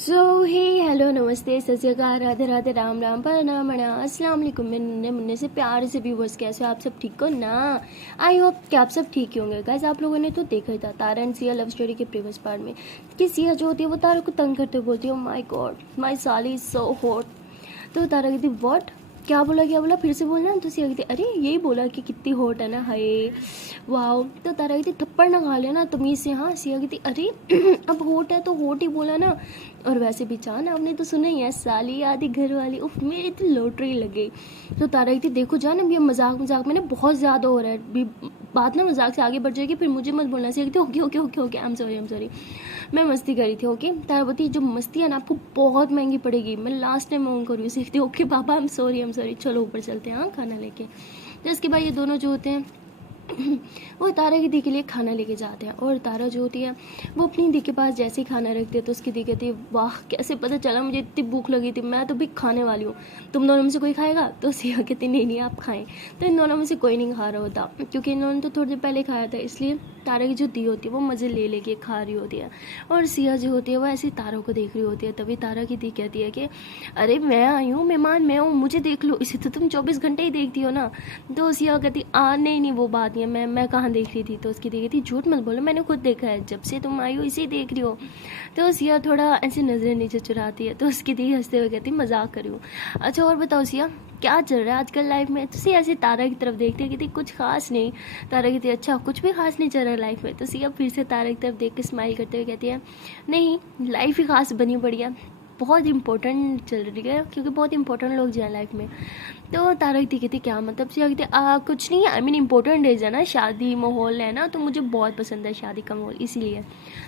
सो हे hello नमस्ते सत श्री अकाल राधे राधे राम राम प्रणाम प्रणाम अस्सलाम वालेकुम। मैं नन्हे मुन्ने से प्यार से व्यूवर्स, कैसे हो आप सब? ठीक हो ना? आई होप कि आप सब ठीक ही होंगे। गाइस, आप लोगों ने तो देखा ही था तारा एंड सिया लव स्टोरी के प्रीवियस पार्ट में कि सिया जो होती है वो तारा को तंग करते हुए बोलती है, माई गॉड माई साली इज सो हॉट। तो तारा कहती व्हाट, क्या बोला फिर से बोलना। तो सिया कहती अरे यही बोला कि कितनी हॉट है ना, हाय वाओ। तो तारा कहती थप्पड़ ना खा लेना तमीज से। हाँ, सिया कहती अरे अब हॉट है तो हॉट ही बोला ना। और वैसे भी चान आपने तो सुना ही है, साली आदि घर वाली, उफ मेरी तो लॉटरी लग गई। तो तारा कहती देखो जान, अब ये मजाक मजाक में ना बहुत ज़्यादा हो रहा है, भी बात ना मजाक से आगे बढ़ जाएगी, फिर मुझे मत बोलना। सिया कहती okay okay okay okay, I am sorry मैं मस्ती करी थी। ओके तारा बोलती जो मस्ती है ना आपको बहुत महंगी पड़ेगी, मैं लास्ट टाइम ऑन करूँ। सिया कहती ओके पापा आई एम सॉरी चलो ऊपर चलते हैं हाँ खाना लेके। तो इसके बाद ये दोनों जो होते हैं वो तारा की दी के लिए खाना लेके जाते हैं। और तारा जो होती है वो अपनी दी के पास जैसे ही खाना रखती है तो उसकी दी कहती है वाह कैसे पता चला, मुझे इतनी भूख लगी थी, मैं तो भी खाने वाली हूँ, तुम दोनों में से कोई खाएगा? तो सिया कहती नहीं आप खाएं। तो इन दोनों में से कोई नहीं खा रहा होता, क्योंकि इन्होंने तो थोड़ी देर पहले खाया था, इसलिए तारा की जो दी होती है वो मज़े ले लेके खा रही होती है। और सिया जो होती है वो ऐसी तारा को देख रही होती है। तभी तारा की दी कहती है कि अरे मैं आई हूँ, मेहमान मैं हूँ, मुझे देख लो, इसे तो तुम 24 घंटे ही देखती हो ना। तो सिया कहती नहीं वो बात नहीं है, मैं कहाँ देख रही थी। तो उसकी दी कहती झूठ मत बोलो, मैंने खुद देखा है, जब से तुम आई हो इसे ही देख रही हो। तो सिया थोड़ा ऐसी नज़रें नीचे चुराती है। तो उसकी दी हंसते हुए कहती मजाक कर रही हूँ। अच्छा और बताओ सिया क्या चल रहा है आजकल लाइफ में? तो सिया ऐसे तारा की तरफ देखती है, कहती कुछ खास नहीं। तारा कहती अच्छा कुछ भी खास नहीं चल रहा है लाइफ में? तो सिया फिर से तारा की तरफ देख के स्माइल करते हुए कहती है नहीं लाइफ ही खास बनी पड़ी है, बहुत इंपॉर्टेंट चल रही है, क्योंकि बहुत इंपॉर्टेंट लोग जो हैं लाइफ में। तो तारा कहती क्या मतलब? सिया कहती कुछ नहीं, आई मीन इंपॉर्टेंट डेज है ना, शादी माहौल है ना, तो मुझे बहुत पसंद है शादी का माहौल, इसीलिए।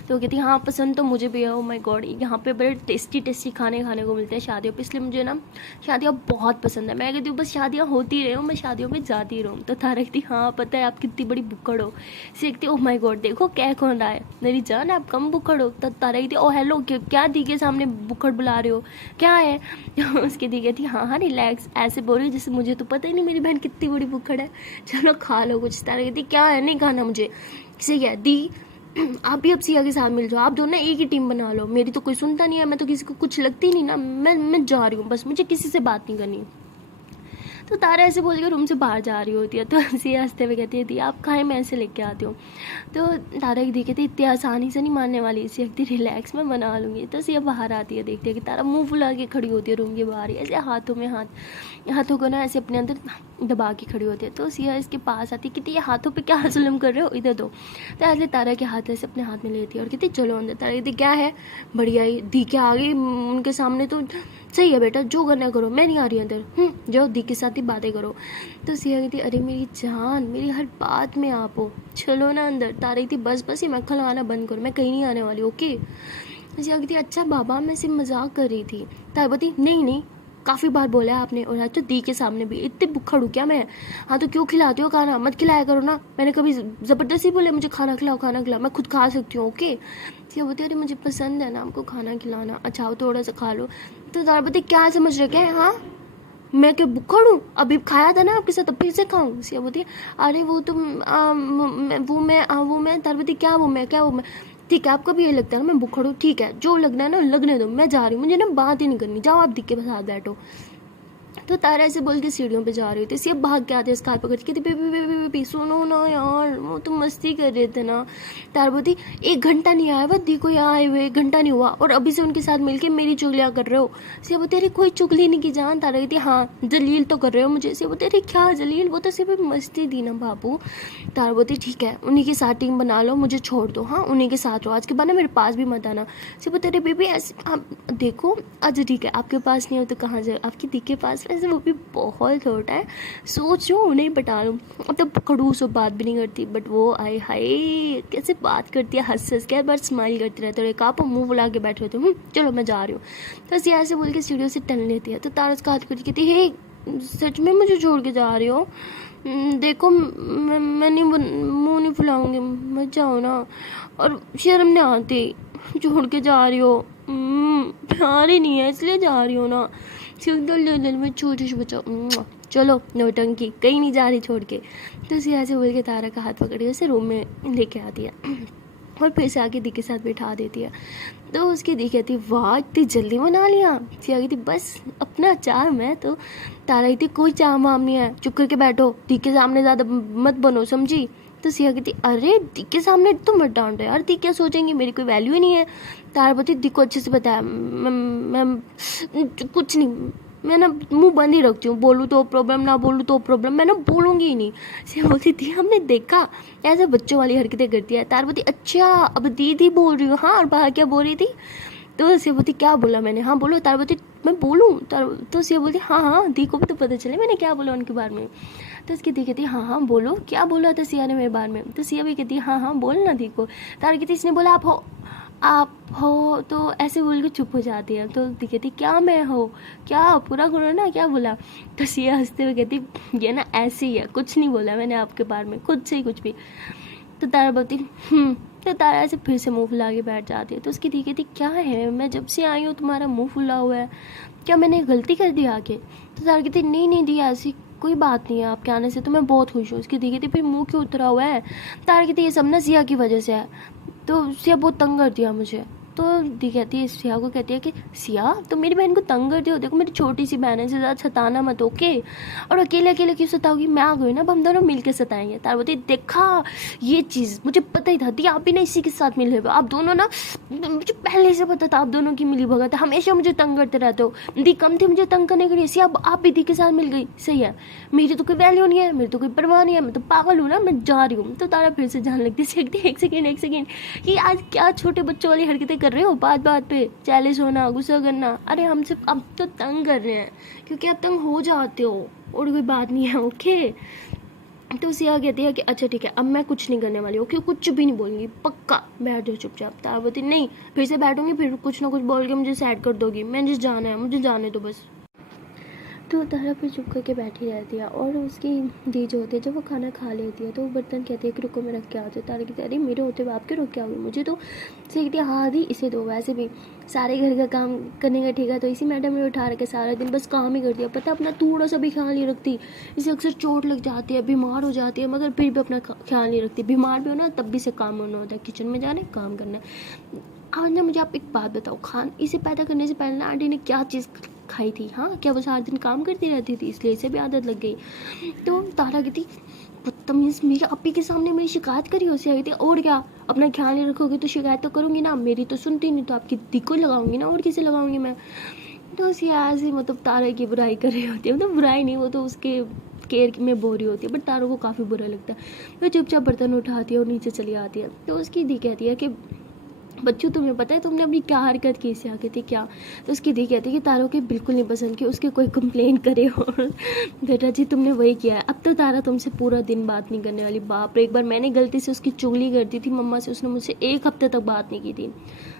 तो कहती हाँ पसंद तो मुझे भी है। ओ माय गॉड यहाँ पे बड़े टेस्टी खाने खाने को मिलते हैं शादियों पे, इसलिए मुझे ना शादियाँ बहुत पसंद है। मैं कहती हूँ बस शादियाँ होती रहे, मैं शादियों में जाती रहूँ। तो तारा कहती हाँ पता है आप कितनी बड़ी बुक्कड़ हो। सिया कहती ओ माय गॉड देखो क्या कौन रहा है, मेरी जान आप कम बुक्कड़ हो। तो तारा कहती ओ हेलो क्या दी के सामने बुक्कड़ बुला रहे हो, क्या है? उसकी दी कहती हाँ रिलैक्स, ऐसे बोल रही जैसे मुझे तो पता ही नहीं मेरी बहन कितनी बड़ी भूखड़ है, चलो खा लो कुछ। तारा कहती क्या है नहीं खाना मुझे। किसे क्या दी आप भी अब सिया के साथ मिल जाओ, आप दोनों एक ही टीम बना लो, मेरी तो कोई सुनता नहीं है, मैं तो किसी को कुछ लगती नहीं ना, मैं जा रही हूँ बस, मुझे किसी से बात नहीं करनी। तो तारा ऐसे बोल के रूम से बाहर जा रही होती है। तो सिया हंसते हुए कहती है दी आप खाएं मैं ऐसे लेके आती हूँ। तो तारा की दी कहती इतनी आसानी से नहीं मानने वाली। सिया कहती रिलैक्स मैं बना लूँगी। तो सिया बाहर आती है, देखती है कि तारा मुंह फुला के खड़ी होती है रूम के बाहर, ऐसे हाथों में हाथों को ना ऐसे अपने अंदर दबा के खड़ी होती है। तो सिया इसके पास आती है, कहती ये हाथों पे क्या जुल्म कर रहे हो, इधर दो। तो ऐसे तारा के हाथ ऐसे अपने हाथ में लेती है और कहती चलो अंदर। तारा कहती क्या है बढ़िया ही दी के आ गई उनके सामने, तो सही है बेटा जो करना करो, मैं नहीं आ रही अंदर, जाओ दी के साथ ही बातें करो। तो सिया कहती अरे मेरी जान मेरी हर बात में आप हो, चलो ना अंदर। तारा कहती बस ये मक्खन लगाना बंद करो, मैं कहीं नहीं आने वाली ओके। सिया कहती अच्छा बाबा मैं सिर्फ मजाक कर रही थी। तारा बोलती नहीं काफ़ी बार बोला है आपने, और आज तो दी के सामने भी, इतनी भुक्खड़ हूँ क्या मैं? हाँ तो क्यों खिलाते हो खाना, मत खिलाया करो ना, मैंने कभी ज़बरदस्ती बोले मुझे खाना खिलाओ, मैं खुद खा सकती हूँ ओके। सिया बोलती अरे मुझे पसंद है ना आपको खाना खिलाना, अच्छा वो थोड़ा सा खा लो। तो तारा बोलती क्या समझ रहे क्या? हाँ मैं क्या भुक्खड़ हूँ, अभी खाया था ना आपके साथ अब फिर से खाऊं? सिया बोलती है अरे वो तो वो मैं। तारा बोलती क्या वो मैं ठीक है आपको भी ये लगता है ना मैं भुक्खड़ हूँ, ठीक है जो लगना है ना लगने दो, मैं जा रही हूँ, मुझे ना बात ही नहीं करनी, जाओ आप दिख के साथ बैठो। तो तारा ऐसे बोल के सीढ़ियों पे जा रही थी। सिया भाग के आते हैं स्काई पकड़ के, बेबी सुनो ना यार वो तो मस्ती कर रहे थे ना। तारा बोलती 1 घंटा नहीं आया, बस दी को यहाँ आए हुए 1 घंटा नहीं हुआ और अभी से उनके साथ मिलके मेरी चुगलियाँ कर रहे हो। सिया बोलती अरे कोई चुगली नहीं की जान। तारा कहती हाँ जलील तो कर रहे हो मुझे। सिया बोलती अरे क्या जलील, वो तो सिर्फ मस्ती थी ना बाबू। तारा बोलती ठीक है उन्हीं के साथ टीम बना लो, मुझे छोड़ दो, हाँ उन्हीं के साथ हो, आज के बाद ना मेरे पास भी मत आना। सिया बोलती अरे बेबी ऐसे आप देखो अच्छा ठीक है आपके पास नहीं हो तो कहाँ जाए, आपकी दी के पास, वैसे वो भी बहुत छोटा है, सोच रही हूँ उन्हें बता लूँ। मतलब खड़ूस और बात भी नहीं करती, बट वो आए हाय कैसे बात करती है, हंस के बार स्माइल करती रहती है, आप मुंह बुला के बैठे होते हो, चलो मैं जा रही हूँ। तो ऐसे ऐसे बोल के सीढ़ियों से टन लेती है। तो तारा उसका हाथ करती कहती हे सच में मुझे छोड़ के जा रही हो? देखो मैं नहीं मुँह नहीं फुलाऊंगी, मत जाओ ना, और शर्म नहीं आती छोड़ के जा रही हो, प्यार ही नहीं है इसलिए जा रही हो ना। में छोटी बचाओ, चलो नौटंकी कहीं नहीं जा रही छोड़ के। तो उसे ऐसे बोल के तारा का हाथ पकड़ी उसे रूम में लेके आती है। और फिर से आके दी के साथ बैठा देती है। तो उसकी दी कहती वाह इतनी जल्दी बना लिया। सिया कहती बस अपना चार्म है। तो तारा कहती कोई चार्म वाम नहीं है, चुप करके बैठो, दी के सामने ज़्यादा मत बनो, समझी। तो सिया कहती अरे दी के सामने तो मत डांटो यार, दी क्या सोचेंगी, मेरी कोई वैल्यू ही नहीं है। तारा बोलती दी को अच्छे से बताया, मैं कुछ नहीं, मैं ना मुंह बंद ही रखती हूँ, बोलूँ तो प्रॉब्लम, ना बोलूँ तो प्रॉब्लम, मैं ना बोलूँगी ही नहीं। सिया बोलती थी हमने देखा ऐसे बच्चों वाली हरकतें करती है। तारा बोलती अच्छा अब दीदी बोल रही हूँ, हाँ और बाहर क्या बोल रही थी। तो सिया बोलती क्या बोला मैंने, हाँ बोलो। तारा बोलती मैं बोलूँ। तो सिया बोलती हाँ हाँ दी को भी तो पता चले मैंने क्या बोला उनके बारे में। तो उसकी दी कहती हाँ हाँ बोलो क्या बोला था सिया ने मेरे बारे में। तो सिया भी कहती हाँ हाँ बोल ना दी को। तारा कहती इसने बोला आप हो तो ऐसे बोल के चुप हो जाती है। तो दी कहती क्या मैं हो, क्या पूरा करो ना, क्या बोला। तो सिया हंसते हुए कहती ये ना ऐसे ही है, कुछ नहीं बोला मैंने आपके बारे में, खुद से ही कुछ भी। तो तारा बोलती तो तारा ऐसे फिर से मुंह फुला के बैठ जाती है। तो उसकी दी कहती क्या है, मैं जब से आई हूँ तुम्हारा मुंह फुला हुआ है, क्या मैंने गलती कर दी आके। तो तारा कहती नहीं नहीं दी ऐसी कोई बात नहीं है, आपके आने से तो मैं बहुत खुश हूँ। उसकी दी कहती फिर मुंह क्यों उतरा हुआ है। तारा कहती ये सब ना सिया की वजह से है, तो सिया बहुत तंग कर दिया मुझे। तो दी कहती है सिया को, कहती है कि सिया तो मेरी बहन को तंग कर दियो, देखो मेरी छोटी सी बहन है, से ज़्यादा सताना मत, ओके। और अकेले अकेले क्यों सताओगी, मैं आ गई ना, अब हम दोनों मिल के सताएंगे। तारा बोलती देखा ये चीज़ मुझे पता ही था, दी आप भी ना इसी के साथ मिले हुए, आप दोनों ना, मुझे पहले से पता था आप दोनों की मिली भगत है, हमेशा मुझे तंग करते रहते हो। दी कम थी मुझे तंग करने के लिए, सिया आप भी दी के साथ मिल गई, सही है, मेरी तो कोई वैल्यू नहीं है, मेरी तो कोई परवाह नहीं है, मैं तो पागल हूँ ना, मैं जा रही हूँ। तो तारा फिर से जाने लगती है, एक सेकेंड कि आज क्या छोटे बच्चों वाली हरकतें कर रहे हो, बात बात पे चैलेंज होना, गुस्सा करना। अरे हम सिर्फ अब तो तंग कर रहे हैं क्योंकि आप तंग हो जाते हो और कोई बात नहीं है, ओके। तो सिया कहती है कि अच्छा ठीक है अब मैं कुछ नहीं करने वाली, ओके, कुछ भी नहीं बोलूँगी, पक्का बैठ जाओ चुपचाप। तारा बोलती नहीं, फिर से बैठूंगी, फिर कुछ ना कुछ बोल के मुझे सैड कर दोगी, मुझे जाना है, मुझे जाने दो बस। तो तारा फिर चुप करके बैठी रहती है। और उसकी दी जो होती है जब वो खाना खा लेती है तो वो बर्तन कहती है कि रुको मैं रख के आती हूँ। तारा कहती है अरे मेरे होते हुए आप क्यों रख के आओगे, मुझे तो सही कहती है हाँ दी इसे दो, वैसे भी सारे घर का काम करने का ठेका तो इसी मैडम ने उठा रखे, सारा दिन बस काम ही करती है, पता अपना थोड़ा सा भी ख्याल नहीं रखती, इसे अक्सर चोट लग जाती है, बीमार हो जाती है, मगर फिर भी अपना ख्याल नहीं रखती। बीमार भी हो ना तब भी से काम होना होता है, किचन में जाना है काम करना है। आज ना मुझे आप एक बात बताओ, इसे पैदा करने से पहले ना आंटी ने क्या चीज़ खाई थी, हाँ क्या वो सारा दिन काम करती रहती थी इसलिए इसे भी आदत लग गई। तो तारा कहती बदतमीज, मेरे अपी के सामने मेरी शिकायत करी, उसे आई थी और क्या, अपना ख्याल नहीं रखोगे तो शिकायत तो करूँगी ना, मेरी तो सुनती नहीं तो आपकी दी को लगाऊंगी ना, और किसे लगाऊंगी मैं। तो उसी ऐसे मतलब तारा की बुराई कर रही होती है, मतलब बुराई नहीं, वो तो उसके केयर में बो रही होती है, बट तारों को काफ़ी बुरा लगता है। वो चुपचाप बर्तन उठाती है और नीचे चली आती है। तो उसकी दी कहती है कि बच्चों तुम्हें पता है तुमने अपनी क्या हरकत की, इससे आगे थी क्या। तो उसकी दी कहती है कि तारों के बिल्कुल नहीं पसंद कि उसके कोई कंप्लेन करे, और बेटा जी तुमने वही किया है, अब तो तारा तुमसे पूरा दिन बात नहीं करने वाली। बाप रे, एक बार मैंने गलती से उसकी चुगली कर दी थी मम्मा से, उसने मुझसे 1 हफ्ते तक बात नहीं की थी,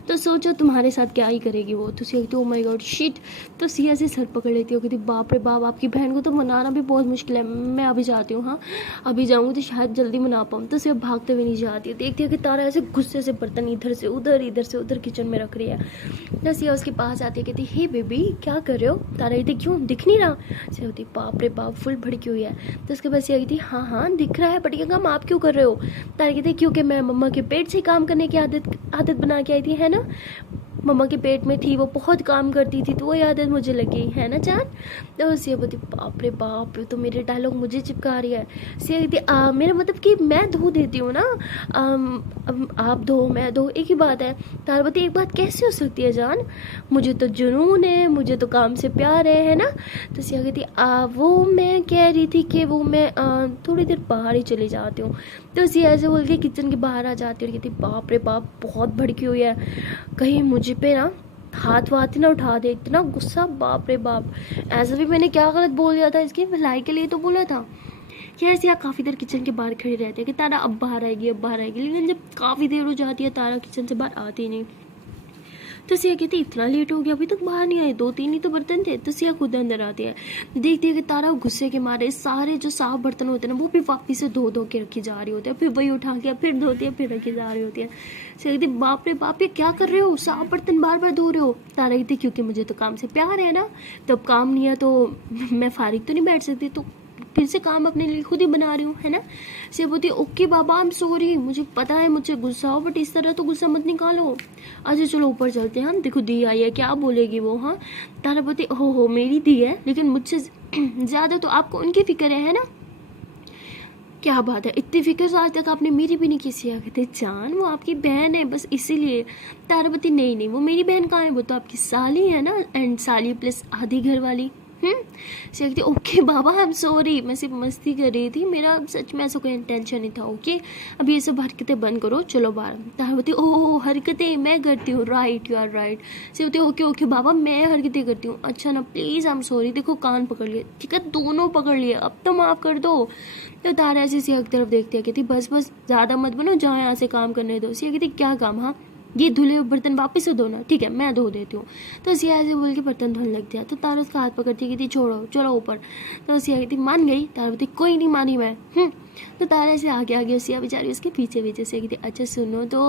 तो सोचो तुम्हारे साथ क्या ही करेगी वो। तो सिया कहती ओ माय गॉड शिट। तो सिया से सर पकड़ लेती हो, कहती बाप रे बाप, आपकी बहन को तो मनाना भी बहुत मुश्किल है, मैं अभी जाती हूँ, हाँ अभी जाऊँगी तो शायद जल्दी मना पाऊँ। तो सिया भागते हुए नहीं जाती है, देखती है कि तारा ऐसे गुस्से से बर्तन इधर से उधर किचन में रख रही है। तो सिया उसके पास आती है, कहती हे बेबी क्या कर रहे हो। तारा कहती क्यों दिख नहीं रहा। सिया कहती बाप रे बाप फुल भड़की हुई है। तो उसके बाद सिया कहती हाँ दिख रहा है, बट ये काम आप क्यों कर रहे हो। तारा कहती क्योंकि मैं मम्मा के पेट से काम करने की आदत बना के आई थी, है ना, मम्मा के पेट में थी वो बहुत काम करती थी तो वो आदत मुझे लगी, है ना जान। तो सिया बोलती बाप रे बाप, तो मेरे डायलॉग मुझे चिपका रही है। सिया कहती मेरा मतलब कि मैं धो देती हूँ ना, आप धो मैं धो एक ही बात है। तारा बोलती एक बात कैसे हो सकती है जान, मुझे तो जुनून है, मुझे तो काम से प्यार है ना। तो सिया कहती वो मैं कह रही थी कि वो मैं थोड़ी देर बाहर ही चली जाती हूँ। तो सिया ऐसे बोल के किचन के बाहर आ जाती है और कहती बाप रे बाप बहुत भड़की हुई है, कहीं मुझे पे ना हाथ वाथ ना उठा दे, इतना गुस्सा बाप रे बाप। ऐसा भी मैंने क्या गलत बोल दिया था, इसकी भलाई के लिए तो बोला था। ऐसे या काफ़ी देर किचन के बाहर खड़े रहते हैं कि तारा अब बाहर आएगी, लेकिन जब काफ़ी देर हो जाती है तारा किचन से बाहर आती नहीं। तो सिया कहती इतना लेट हो गया अभी तक बाहर नहीं आए, 2-3 ही तो बर्तन थे। तो सिया खुद अंदर आती है, देखती है कि तारा गुस्से के मारे सारे जो साफ बर्तन होते हैं ना वो भी वापिस से धो के रखी जा रही होती है, फिर वही उठा के फिर धोती है फिर रखी जा रही होती है। सिया कहती बाप रे बाप ये क्या कर रहे हो, साफ बर्तन बार बार धो रहे हो। तारा कहती क्योंकि मुझे तो काम से प्यार है ना, तब काम नहीं है तो मैं फारिग तो नहीं बैठ सकती, तो फिर से काम अपने लिए खुद ही बना रही हूँ, है ना। सिया बोलती है okay Baba I am sorry, मुझे पता है मुझसे गुस्सा हो, बट इस तरह तो गुस्सा मत निकालो। अच्छा चलो ऊपर चलते हैं, हम देखो दी आई है, क्या बोलेगी वो। हाँ तारा बोलती हो मेरी दी है, लेकिन मुझसे ज़्यादा तो आपको उनकी फिक्र है ना। क्या बात है, इतनी फिक्र तो आज तक आपने मेरी भी नहीं की। सिया कहते जान वो आपकी बहन है बस इसीलिए। तारापति नहीं वो मेरी बहन कहाँ है, वो तो आपकी साली है ना, एंड साली प्लस आधी घर वाली। सिया कहती okay Baba I am sorry, मैं सिर्फ मस्ती कर रही थी, मेरा सच में ऐसा कोई इंटेंशन नहीं था। ओके अब ये सब हरकतें बंद करो, चलो बाहर। तारापति ओह हरकतें मैं करती हूँ, right you are right. Siya कहती ओके ओके बाबा मैं हरकतें करती हूँ, अच्छा ना प्लीज़ आई एम सॉरी। देखो कान पकड़ लिए, ठीक है दोनों पकड़ लिए, अब तो माफ़ कर दो। तो तारा ऐसे सिया की तरफ देखती है, कहती बस ज़्यादा मत बनो, जहाँ यहाँ से काम करने दो। सिया कहती क्या काम, हाँ ये धुले हुए बर्तन वापस से धोना, ठीक है मैं धो देती हूँ। तो सिया ऐसे बोल के बर्तन धोने लग दिया। तो तारा उसका हाथ पकड़ती कहती छोड़ो चलो ऊपर। तो सिया कहती मान गई। तारा बोलती कोई नहीं मानी मैं। तो तारा ऐसे आगे आगे, सिया बेचारी उसके पीछे पीछे। सिया कहती अच्छा सुनो तो,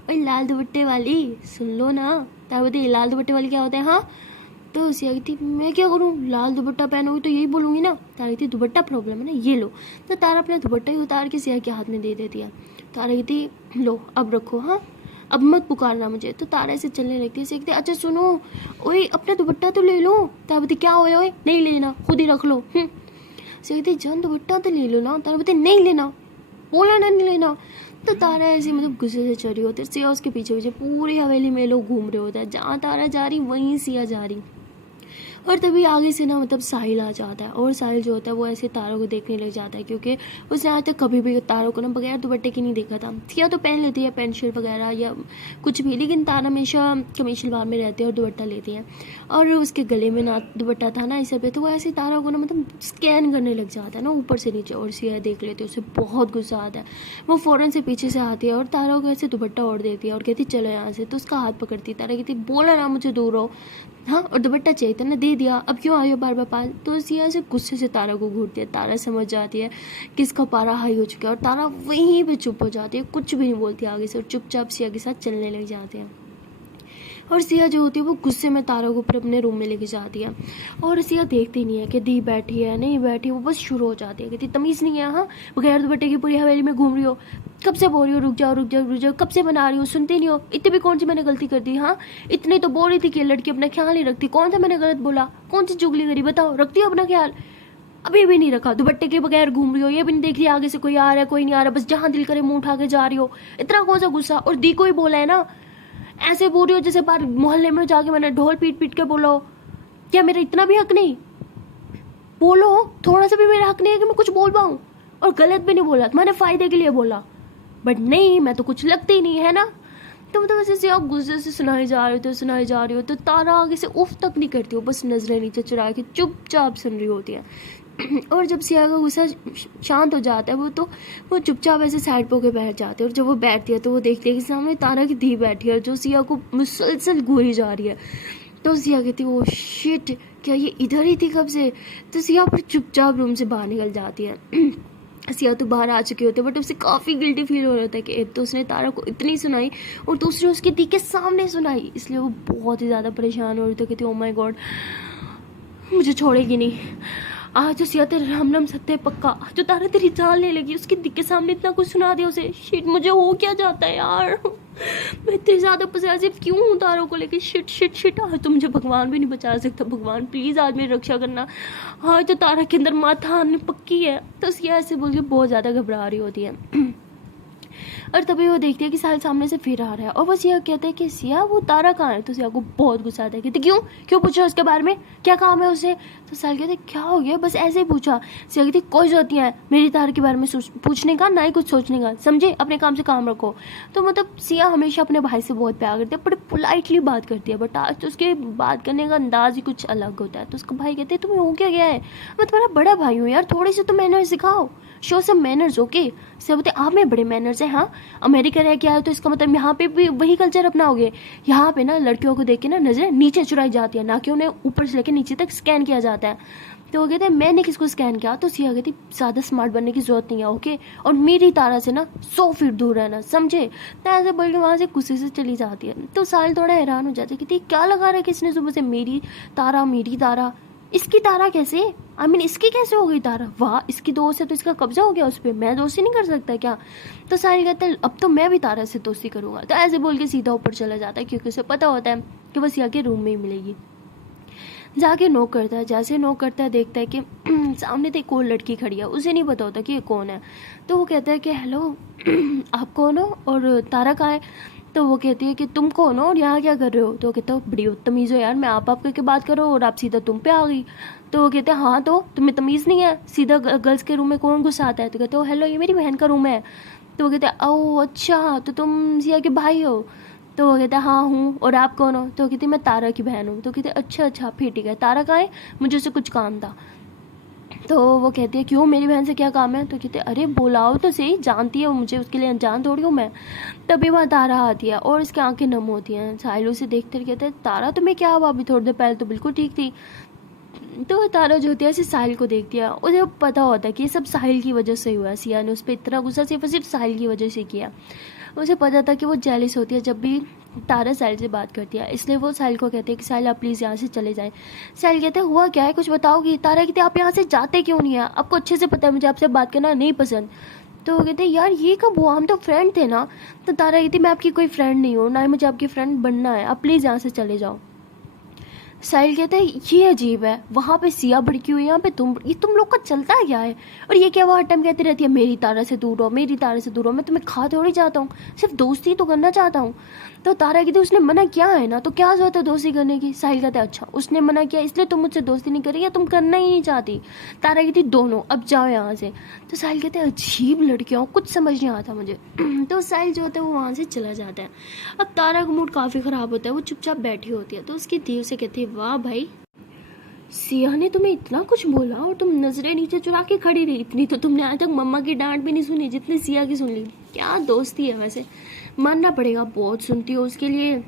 ओए लाल दुपट्टे वाली सुन लो ना। तारा बोलती लाल दुपट्टे वाली क्या होता है हाँ। तो सिया कहती मैं क्या करूँ, लाल दुपट्टा पहनोगी तो यही बोलूँगी ना। तारा कहती दुपट्टा प्रॉब्लम है ना, ये लो। तो तारा अपना दुपट्टा ही उतार के सिया के हाथ में दे देती है। तारा कहती लो अब रखो, हाँ अब मत पुकारना मुझे। तो तारा ऐसे चलने लगती है। सीखते अच्छा सुनो, ओए अपना दुपट्टा तो ले लो। तारा बोलती क्या होया, ओए नहीं लेना खुद ही रख लो। सीखते जान दुपट्टा तो ले लो ना। तारा बोलती नहीं लेना, बोला ना नहीं लेना। तो तारा ऐसे मतलब गुस्से से चढ़ी होती है। सिया उसके पीछे पीछे पूरी हवेली में लोग घूम रहे होते हैं, जहाँ तारा जा रही वहीं सिया जा रही। और तभी आगे से ना मतलब साहिल आ जाता है, और साहिल जो होता है वो ऐसे तारों को देखने लग जाता है, क्योंकि उसने आज तक कभी भी तारों को ना बगैर दुपट्टे की नहीं देखा था। सिया तो पहन लेती है पेंट शर्ट वगैरह या कुछ भी, लेकिन तारा हमेशा कमीज शलवार में रहती है और दुपट्टा लेती है। और उसके गले में ना दुपट्टा था ना इस पे, तो वो ऐसे तारों को ना मतलब स्कैन करने लग जाता है ना ऊपर से नीचे। और सिया देख लेती है, उसे बहुत गुस्सा आता है। वो फ़ौरन से पीछे से आती है और तारों को ऐसे दुपट्टा ओढ़ देती है और कहती चलो यहाँ से। तो उसका हाथ पकड़ती, तारा कहती बोला ना मुझे दूर रहो, हाँ और दुपट्टा चाहिए था ना दे दिया, अब क्यों आई हो बार बार पास। तो सिया से गुस्से से तारा को घूरती है। तारा समझ जाती है कि इसका पारा हाई हो चुका है, और तारा वहीं पे चुप हो जाती है, कुछ भी नहीं बोलती आगे से, और चुपचाप सिया के साथ चलने लग जाते हैं। और सिया जो होती है वो गुस्से में तारा को ऊपर अपने रूम में लेके जाती है। और सिया देखती नहीं है कि दी बैठी है नहीं बैठी, वो बस शुरू हो जाती है, कहती तमीज़ नहीं है हाँ, बगैर दुपट्टे की पूरी हवेली में घूम रही हो, कब से बोल रही हो रुक जाओ रुक जाओ रुक जाओ, कब से बना रही हो, सुनती नहीं हो, इतनी भी कौन सी मैंने गलती कर दी, हाँ इतनी तो बोल रही थी कि लड़की अपना ख्याल नहीं रखती, कौन सा मैंने गलत बोला, कौन सी चुगली करी बताओ, रखती हो अपना ख्याल, अभी भी नहीं रखा, दुपट्टे के बगैर घूम रही हो, ये भी नहीं देख रही आगे से कोई आ रहा है कोई नहीं आ रहा, बस जहाँ दिल करे मुंह उठा के जा रही हो, इतना कौन सा गुस्सा। और दी को ही बोला है ना, ऐसे बोल रही हो जैसे बाहर मोहल्ले में जाके मैंने ढोल पीट पीट के बोलो, क्या मेरा इतना भी हक नहीं, बोलो थोड़ा सा भी मेरा हक नहीं है कि मैं कुछ बोल पाऊँ, और गलत भी नहीं बोला, तुम्हारे फायदे के लिए बोला, बट नहीं मैं तो कुछ लगती ही नहीं है ना। तो मतलब ऐसे आप गुस्से से सुनाई जा रही हो तो तारा आगे से उफ तक नहीं करती हो, बस नजरें नीचे चुरा के चुपचाप सुन रही होती है। और जब सिया का गुस्सा शांत हो जाता है वो चुपचाप ऐसे साइड पे होकर बैठ जाती है। और जब वो बैठती है तो वो देखती है कि सामने तारा की धी बैठी है जो सिया को मुसलसल घूरी जा रही है। तो सिया कहती है ओ शिट, क्या ये इधर ही थी कब से। तो सिया फिर चुपचाप रूम से बाहर निकल जाती है। सिया तो बाहर आ चुके होते, बट उसे काफ़ी गिल्टी फील हो रहा था कि एक तो उसने तारा को इतनी सुनाई और दूसरी उसके दी के सामने सुनाई, इसलिए वो बहुत ही ज़्यादा परेशान हो रही थी। कहती ओ माय गॉड मुझे छोड़ेगी नहीं, आज तो सिया तेरे राम नाम सत्य पक्का, जो तारा तेरी जान ले लगी, उसके दिल के सामने इतना कुछ सुना दिया उसे, शिट मुझे हो क्या जाता है यार, मैं इतनी ज़्यादा पॉसेसिव क्यों हूँ तारों को लेके, शिट शिट शिट, आज तो मुझे भगवान भी नहीं बचा सकता, भगवान प्लीज़ आज मेरी रक्षा करना, आज तो तारा के अंदर माथा आने पक्की है। तो सिया ऐसे बोल के बहुत ज़्यादा घबरा रही होती है। और तभी वो देखती है कि साहिल सामने से फिर आ रहा है, और वो सिया कहता है कि सिया वो तारा कहाँ है। तो सिया को बहुत गुस्सा आता है, कहते क्यों क्यों पूछा उसके बारे में, क्या काम है उसे। तो साहिल कहते क्या हो गया, बस ऐसे ही पूछा। सिया कहती कोई जरूरत नहीं है मेरी तारा के बारे में पूछने का, ना ही कुछ सोचने का, समझे, अपने काम से काम रखो। तो मतलब सिया हमेशा अपने भाई से बहुत प्यार करती है, बड़े पोलाइटली बात करती है, बट आज तो उसके बात करने का अंदाज ही कुछ अलग होता है। तो उसका भाई कहते हैं तुम्हें हो क्या गया है, मैं तुम्हारा बड़ा भाई हूँ यार, थोड़े से तो मैनर्स सिखाओ, शो सम मैनर्स ओके। सब बोलते आप में बड़े मैनर्स हैं, हाँ अमेरिका रह के आए तो इसका मतलब यहाँ पे भी वही कल्चर अपनाओगे। यहाँ पे ना लड़कियों को देख के ना नजरें नीचे चुराई जाती है, ना कि उन्हें ऊपर से लेकर नीचे तक स्कैन किया जाता है। तो वो कहते हैं मैंने किसको स्कैन किया। तो सिया कहती ज़्यादा स्मार्ट बनने की जरूरत नहीं है ओके, और मेरी तारा से ना 100 फीट दूर रहना, समझे। तो ऐसे बोल के वहाँ से गुस्से से चली जाती है। तो साहिल थोड़ा हैरान हो जाती है, कहती क्या लगा रहा है किसने सुबह से मेरी तारा, इसकी तारा कैसे, आई मीन इसकी कैसे हो गई तारा, वाह इसकी दोस्त है तो इसका कब्जा हो गया उस पर, मैं दोस्ती नहीं कर सकता क्या। तो साहिल कहता है अब तो मैं भी तारा से दोस्ती करूँगा। तो ऐसे बोल के सीधा ऊपर चला जाता है क्योंकि उसे पता होता है कि बस यहाँ के रूम में ही मिलेगी। जाके नॉक करता है, जैसे नॉक करता है देखता है कि सामने तो एक और लड़की खड़ी है, उसे नहीं पता होता कि ये कौन है। तो वो कहता है कि हेलो आप कौन हो और तारा कहाँ है। तो वो कहती है कि तुम कौन हो और यहाँ क्या कर रहे हो। तो वो कहता है बड़ी बदतमीज़ हो यार, मैं आप करके बात करो और आप सीधा तुम पे आ गई। तो वो कहते हैं हाँ तो तुम्हें तमीज़ नहीं है, सीधा गर्ल्स के रूम में कौन घुस आता है। तो कहते हो हेलो ये मेरी बहन का रूम है। तो वो कहते हैं ओह अच्छा तो तुम सिया के भाई हो। तो वो कहता है हाँ हूँ, और आप कौन हो। तो कहती मैं तारा की बहन हूँ। तो कहते अच्छा अच्छा फिर ठीक है, तारा कहाँ है, मुझे उससे कुछ काम था। तो वो कहती है क्यों मेरी बहन से क्या काम है। तो कहते अरे बुलाओ तो सही, जानती है वो मुझे, उसके लिए अनजान थोड़ी हूँ मैं। तभी वहाँ तारा आती है और इसकी आंखें नम होती हैं। साहिल उसे देखते रह कहते हैं तारा तुम्हें क्या हुआ, अभी थोड़ी देर पहले तो बिल्कुल ठीक थी। तो तारा जो होती है ऐसे साहिल को देखती है, उसे पता होता है कि ये सब साहिल की वजह से हुआ है, सिया ने उस पर इतना गुस्सा सिर्फ साहिल की वजह से किया। उसे पता था कि वो जेलिस होती है जब भी तारा साहिल से बात करती है, इसलिए वो साहिल को कहते हैं कि साहिल आप प्लीज़ यहाँ से चले जाएं। साहिल कहते हैं हुआ क्या है कुछ बताओगी। तारा कहते आप यहाँ से जाते क्यों नहीं है, आपको अच्छे से पता है मुझे आपसे बात करना नहीं पसंद। तो वो कहते हैं यार ये कब हुआ, हम तो फ्रेंड थे ना। तो तारा कहती मैं आपकी कोई फ्रेंड नहीं हूँ, ना ही मुझे आपकी फ्रेंड बनना है, आप प्लीज़ यहाँ से चले जाओ। साहिल कहता है ये अजीब है, वहाँ पे सिया भड़की हुई, यहाँ पे तुम लोग का चलता है क्या है। और ये क्या वो हर टाइम कहती रहती है मेरी तारा से दूर हो, मेरी तारा से दूर हो, मैं तुम्हें खा थोड़ी चाहता हूँ, सिर्फ दोस्ती तो करना चाहता हूँ। तो तारा कहती उसने मना किया है ना, तो क्या जरूरत है दोस्ती करने की। साहिल कहता है अच्छा उसने मना किया इसलिए तुम मुझसे दोस्ती नहीं कर रही या तुम करना ही नहीं चाहती। तारा कहती दोनों, अब जाओ यहाँ से। तो साहिल कहते हैं अजीब लड़कियाँ, कुछ समझ नहीं आता मुझे। तो साहिल जो होता है वो वहाँ से चला जाता है। अब तारा का मूड काफ़ी ख़राब होता है, वो चुपचाप बैठी होती है। तो उसकी दी उसे कहती है वाह भाई सिया ने तुम्हें इतना कुछ बोला और तुम नजरें नीचे चुरा के खड़ी रही, इतनी तो तुमने आज तक मम्मा की डांट भी नहीं सुनी जितनी सिया की सुन ली। क्या दोस्ती है वैसे, मानना पड़ेगा बहुत सुनती हो उसके लिए,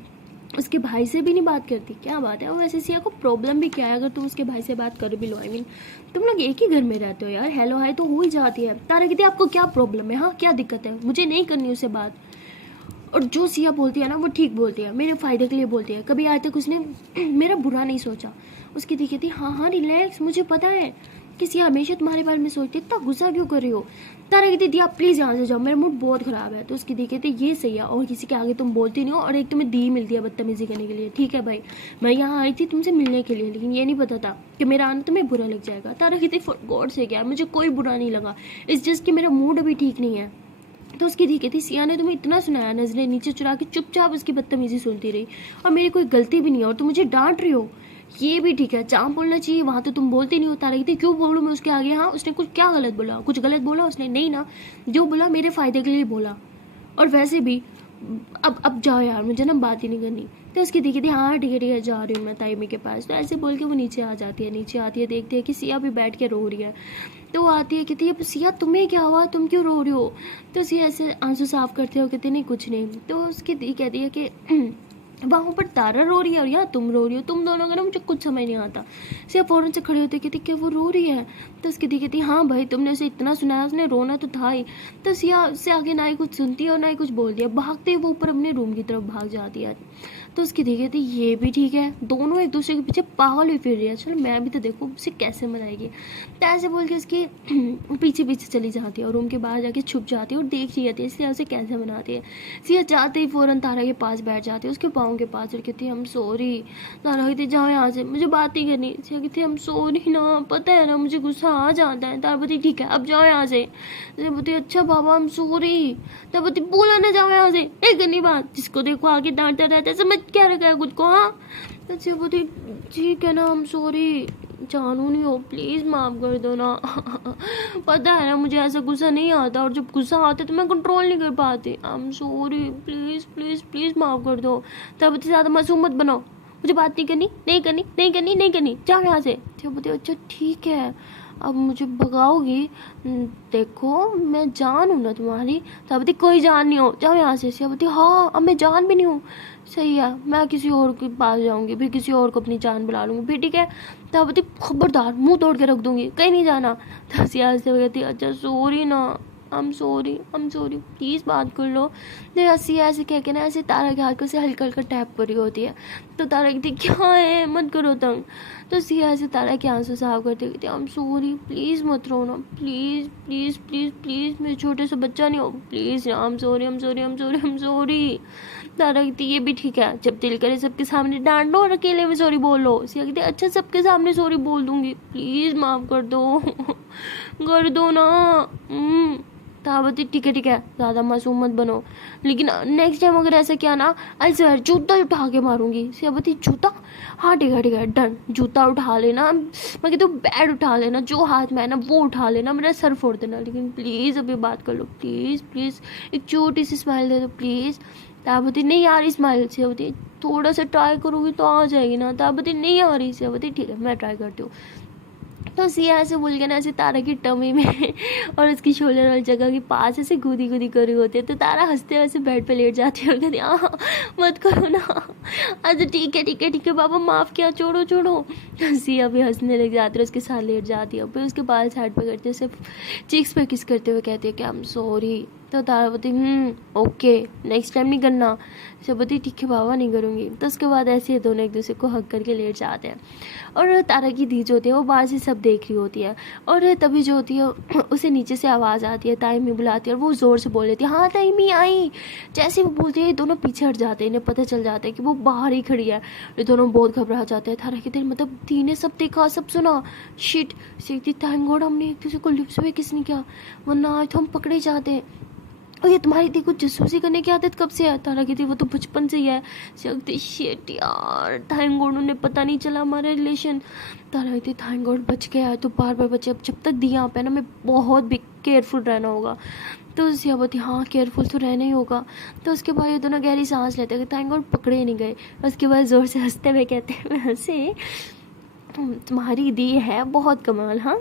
उसके भाई से भी नहीं बात करती, क्या बात है। और वैसे सिया को प्रॉब्लम भी क्या है अगर तुम उसके भाई से बात कर भी लो, आई मीन तुम लोग एक ही घर में रहते हो यार, हेलो हाय तो हो ही जाती है। तारा कहती है आपको क्या प्रॉब्लम है, हाँ क्या दिक्कत है, मुझे नहीं करनी उससे बात। और जो सिया बोलती है ना वो ठीक बोलती है, मेरे फ़ायदे के लिए बोलती है, कभी आज तक उसने मेरा बुरा नहीं सोचा। उसकी दी कहती हाँ हाँ रिलैक्स, मुझे पता है कि सिया हमेशा तुम्हारे बारे में सोचती है, इतना गुस्सा क्यों कर रही हो। तारा कहती दी आप प्लीज़ यहाँ से जाओ, मेरा मूड बहुत ख़राब है। तो उसकी दी कहती ये सही है, और किसी के आगे तुम बोलती नहीं हो, और एक तुम्हें दी मिलती है बदतमीज़ी करने के लिए। ठीक है भाई मैं यहाँ आई थी तुमसे मिलने के लिए, लेकिन ये नहीं पता था कि मेरा आना तुम्हें बुरा लग जाएगा। तारा कहती फॉर गॉड से क्या, मुझे कोई बुरा नहीं लगा, इस जस्ट कि मेरा मूड अभी ठीक नहीं है। तो उसकी दी कहती सिया ने तुम्हें इतना सुनाया, नजरें नीचे चुरा के चुपचाप उसकी बदतमीजी सुनती रही, और मेरी कोई गलती भी नहीं है, और तुम मुझे डांट रही हो, ये भी ठीक है, जहाँ बोलना चाहिए वहाँ तो तुम बोलती नहीं हो। तारा कहती क्यों बोलूँ मैं उसके आगे, हाँ उसने कुछ क्या गलत बोला, कुछ गलत बोला उसने, नहीं ना, जो बोला मेरे फ़ायदे के लिए बोला, और वैसे भी अब जाओ यार मुझे ना बात ही नहीं करनी। तो उसकी दी कहती हाँ ठीक है जा रही हूँ मैं ताइमी के पास। तो ऐसे बोल के वो नीचे आ जाती है, नीचे आती है देखती है कि सिया भी बैठ के रो रही है। तो वो आती है कहती है सिया तुम्हें क्या हुआ, तुम क्यों रो रही हो। तो सिया ऐसे आंसू साफ करते हो, कहती नहीं कुछ नहीं। तो उसकी दी कहती है कि वहाँ पर तारा रो रही है और यार तुम रो रही हो, तुम दोनों का ना मुझे कुछ समझ नहीं आता। सिया फ़ौरन से खड़ी होती है कहती क्या वो रो रही है। तो उसकी दी कहती हाँ भाई तुमने उसे इतना सुनाया, उसने रोना तो था ही। तो सिया उससे आगे ना ही कुछ सुनती है और ना ही कुछ बोलती है, भागते ही वो ऊपर अपने रूम की तरफ भाग जाती है। तो उसकी दी कहती ये भी ठीक है, दोनों एक दूसरे के पीछे पागल हुई फिर रही है, चलो मैं भी तो देखूँ उसे कैसे मनाएगी। तो ऐसे बोल के उसकी पीछे पीछे चली जाती है और रूम के बाहर जाके छुप जाती है और देख रही रहती है इसलिए उसे कैसे मनाती है। सिया जाते ही फ़ौरन तारा के पास बैठ जाती है, उसके पाँव के पास, और कहती है हम सॉरी। तारा कहती जाओ यहाँ से, मुझे बात नहीं करनी। सिया कहती हम सॉरी ना, पता है ना मुझे गुस्सा आ जाता है। तारा बोलती ठीक है अब जाओ यहाँ से। बोलती अच्छा बाबा हम सॉरी। तब बोलती बोला ना जाओ यहाँ से, एक करनी बात, जिसको देखो आगे डांटता रहता है, समझ क्या रखा है खुद को, हाँ। तो बोलती ठीक है ना हम सॉरी, जानू नहीं हो प्लीज़ माफ़ कर दो ना। पता है ना मुझे ऐसा गुस्सा नहीं आता, और जब गुस्सा आता है तो मैं कंट्रोल नहीं कर पाती, आई am sorry please please please माफ़ कर दो। तब ज़्यादा मासूम मत बनाओ, मुझे बात नहीं करनी नहीं करनी नहीं करनी नहीं करनी, जाओ यहाँ से। जब बोलती अच्छा ठीक है अब मुझे भगाओगी, देखो मैं जान हूँ ना तुम्हारी। तब बोलती कोई जान नहीं हो, जाओ यहाँ से। सिया बोलती हाँ अब मैं जान भी नहीं हूँ, सही है मैं किसी और के पास जाऊँगी, फिर किसी और को अपनी जान बुला लूँगी, फिर ठीक है। तब बोलती खबरदार मुंह तोड़ के रख दूँगी, कहीं नहीं जाना। तो सिया से कहती अच्छा सॉरी ना, I'm sorry प्लीज़ बात कर लो। तो सिया ऐसे कह के ना ऐसे तारा के हाथ को से हल्का हल्का टैप कर रही होती है। तो तारा कहती क्या है, मत करो तंग। तो सिया से तारा के आंसू साफ करते कहते आई एम सॉरी, प्लीज़ मत रोना, प्लीज़ प्लीज़ प्लीज़ प्लीज़, मेरे छोटे से बच्चा नहीं हो, please I am sorry, I am sorry, I am sorry, I am sorry. Tara कहती ये भी ठीक है, जब दिल करे सबके सामने डांट लो और अकेले में सॉरी बोल लो। सिया कहती अच्छा सबके सामने सॉरी बोल दूंगी, प्लीज़ माफ़ कर दो कर दो ना। तारा बोलती ठीक है, ज़्यादा मासूम मत बनो, लेकिन नेक्स्ट टाइम अगर ऐसा किया ना ऐसे जूता उठा के मारूंगी। सिया बोलती जूता, हाँ ठीक है डन, जूता उठा लेना, मैं कहती हूँ बैट उठा लेना, जो हाथ में है ना वो उठा लेना, मेरा सर फोड़ देना, लेकिन प्लीज़ अभी बात कर लो, प्लीज़ प्लीज़ एक छोटी सी स्माइल दे दो प्लीज़। ताबती नहीं आ रही स्माइल। से होती थोड़ा सा ट्राई करोगी तो आ जाएगी ना। ताबती नहीं आ रही। से होती ठीक है मैं ट्राई करती हूँ। तो सिया ऐसे बोल के ना ऐसे तारा की टमी में और उसकी शोल्डर वाली जगह के पास ऐसे कूदी कूदी करी होती है। तो तारा हंसते हुए ऐसे बेड पे लेट जाती है और कहती हाँ मत करो ना। अच्छा ठीक है बाबा माफ़ किया, छोड़ो छोड़ो। सिया भी हंसने लग जाती है, उसके साथ लेट जाती है, फिर उसके बाल साइड पे करते सिर्फ चीक्स पे किस करते हुए कहती है कि आई एम सॉरी। तो तारा बोलती ओके नेक्स्ट टाइम नहीं करना। सब बोलती ठीक है बाबा नहीं करूँगी। तो उसके बाद ऐसे दोनों एक दूसरे को हक करके लेट जाते हैं और तारा की दी जो होती है वो बाहर से सब देख रही होती है। और तभी जो होती है उसे नीचे से आवाज़ आती है, ताइमी बुलाती है और वो ज़ोर से बोल लेती है हाँ ताइमी आई। जैसे वो बोलती है दोनों पीछे हट जाते हैं, इन्हें पता चल जाता है कि वो बाहर ही खड़ी है। ये दोनों बहुत घबरा जाते हैं। तारा कहते हैं मतलब दी ने सब देखा सब सुना, शिट। सीखती थैंक गॉड हमने एक दूसरे को लिप्स पे किस नहीं किया, वरना आज तो हम पकड़े जाते हैं। और ये तुम्हारी दी को जासूसी करने की आदत कब से है? तारा कहती वो तो बचपन से ही है। कहती शिट यार थैंक गॉड उन्हें पता नहीं चला हमारा रिलेशन। तारा कहती थैंक गॉड बच गया, तो बार बार बचे। अब जब तक दी यहाँ पे ना मैं बहुत भी केयरफुल रहना होगा। तो सिया बोलती हाँ केयरफुल तो रहना ही होगा। तो उसके बाद ये दोनों गहरी सांस लेते हैं, थैंक गॉड पकड़े नहीं गए। उसके बाद ज़ोर से हंसते हुए कहते हैं वैसे तुम्हारी दी है बहुत कमाल, हाँ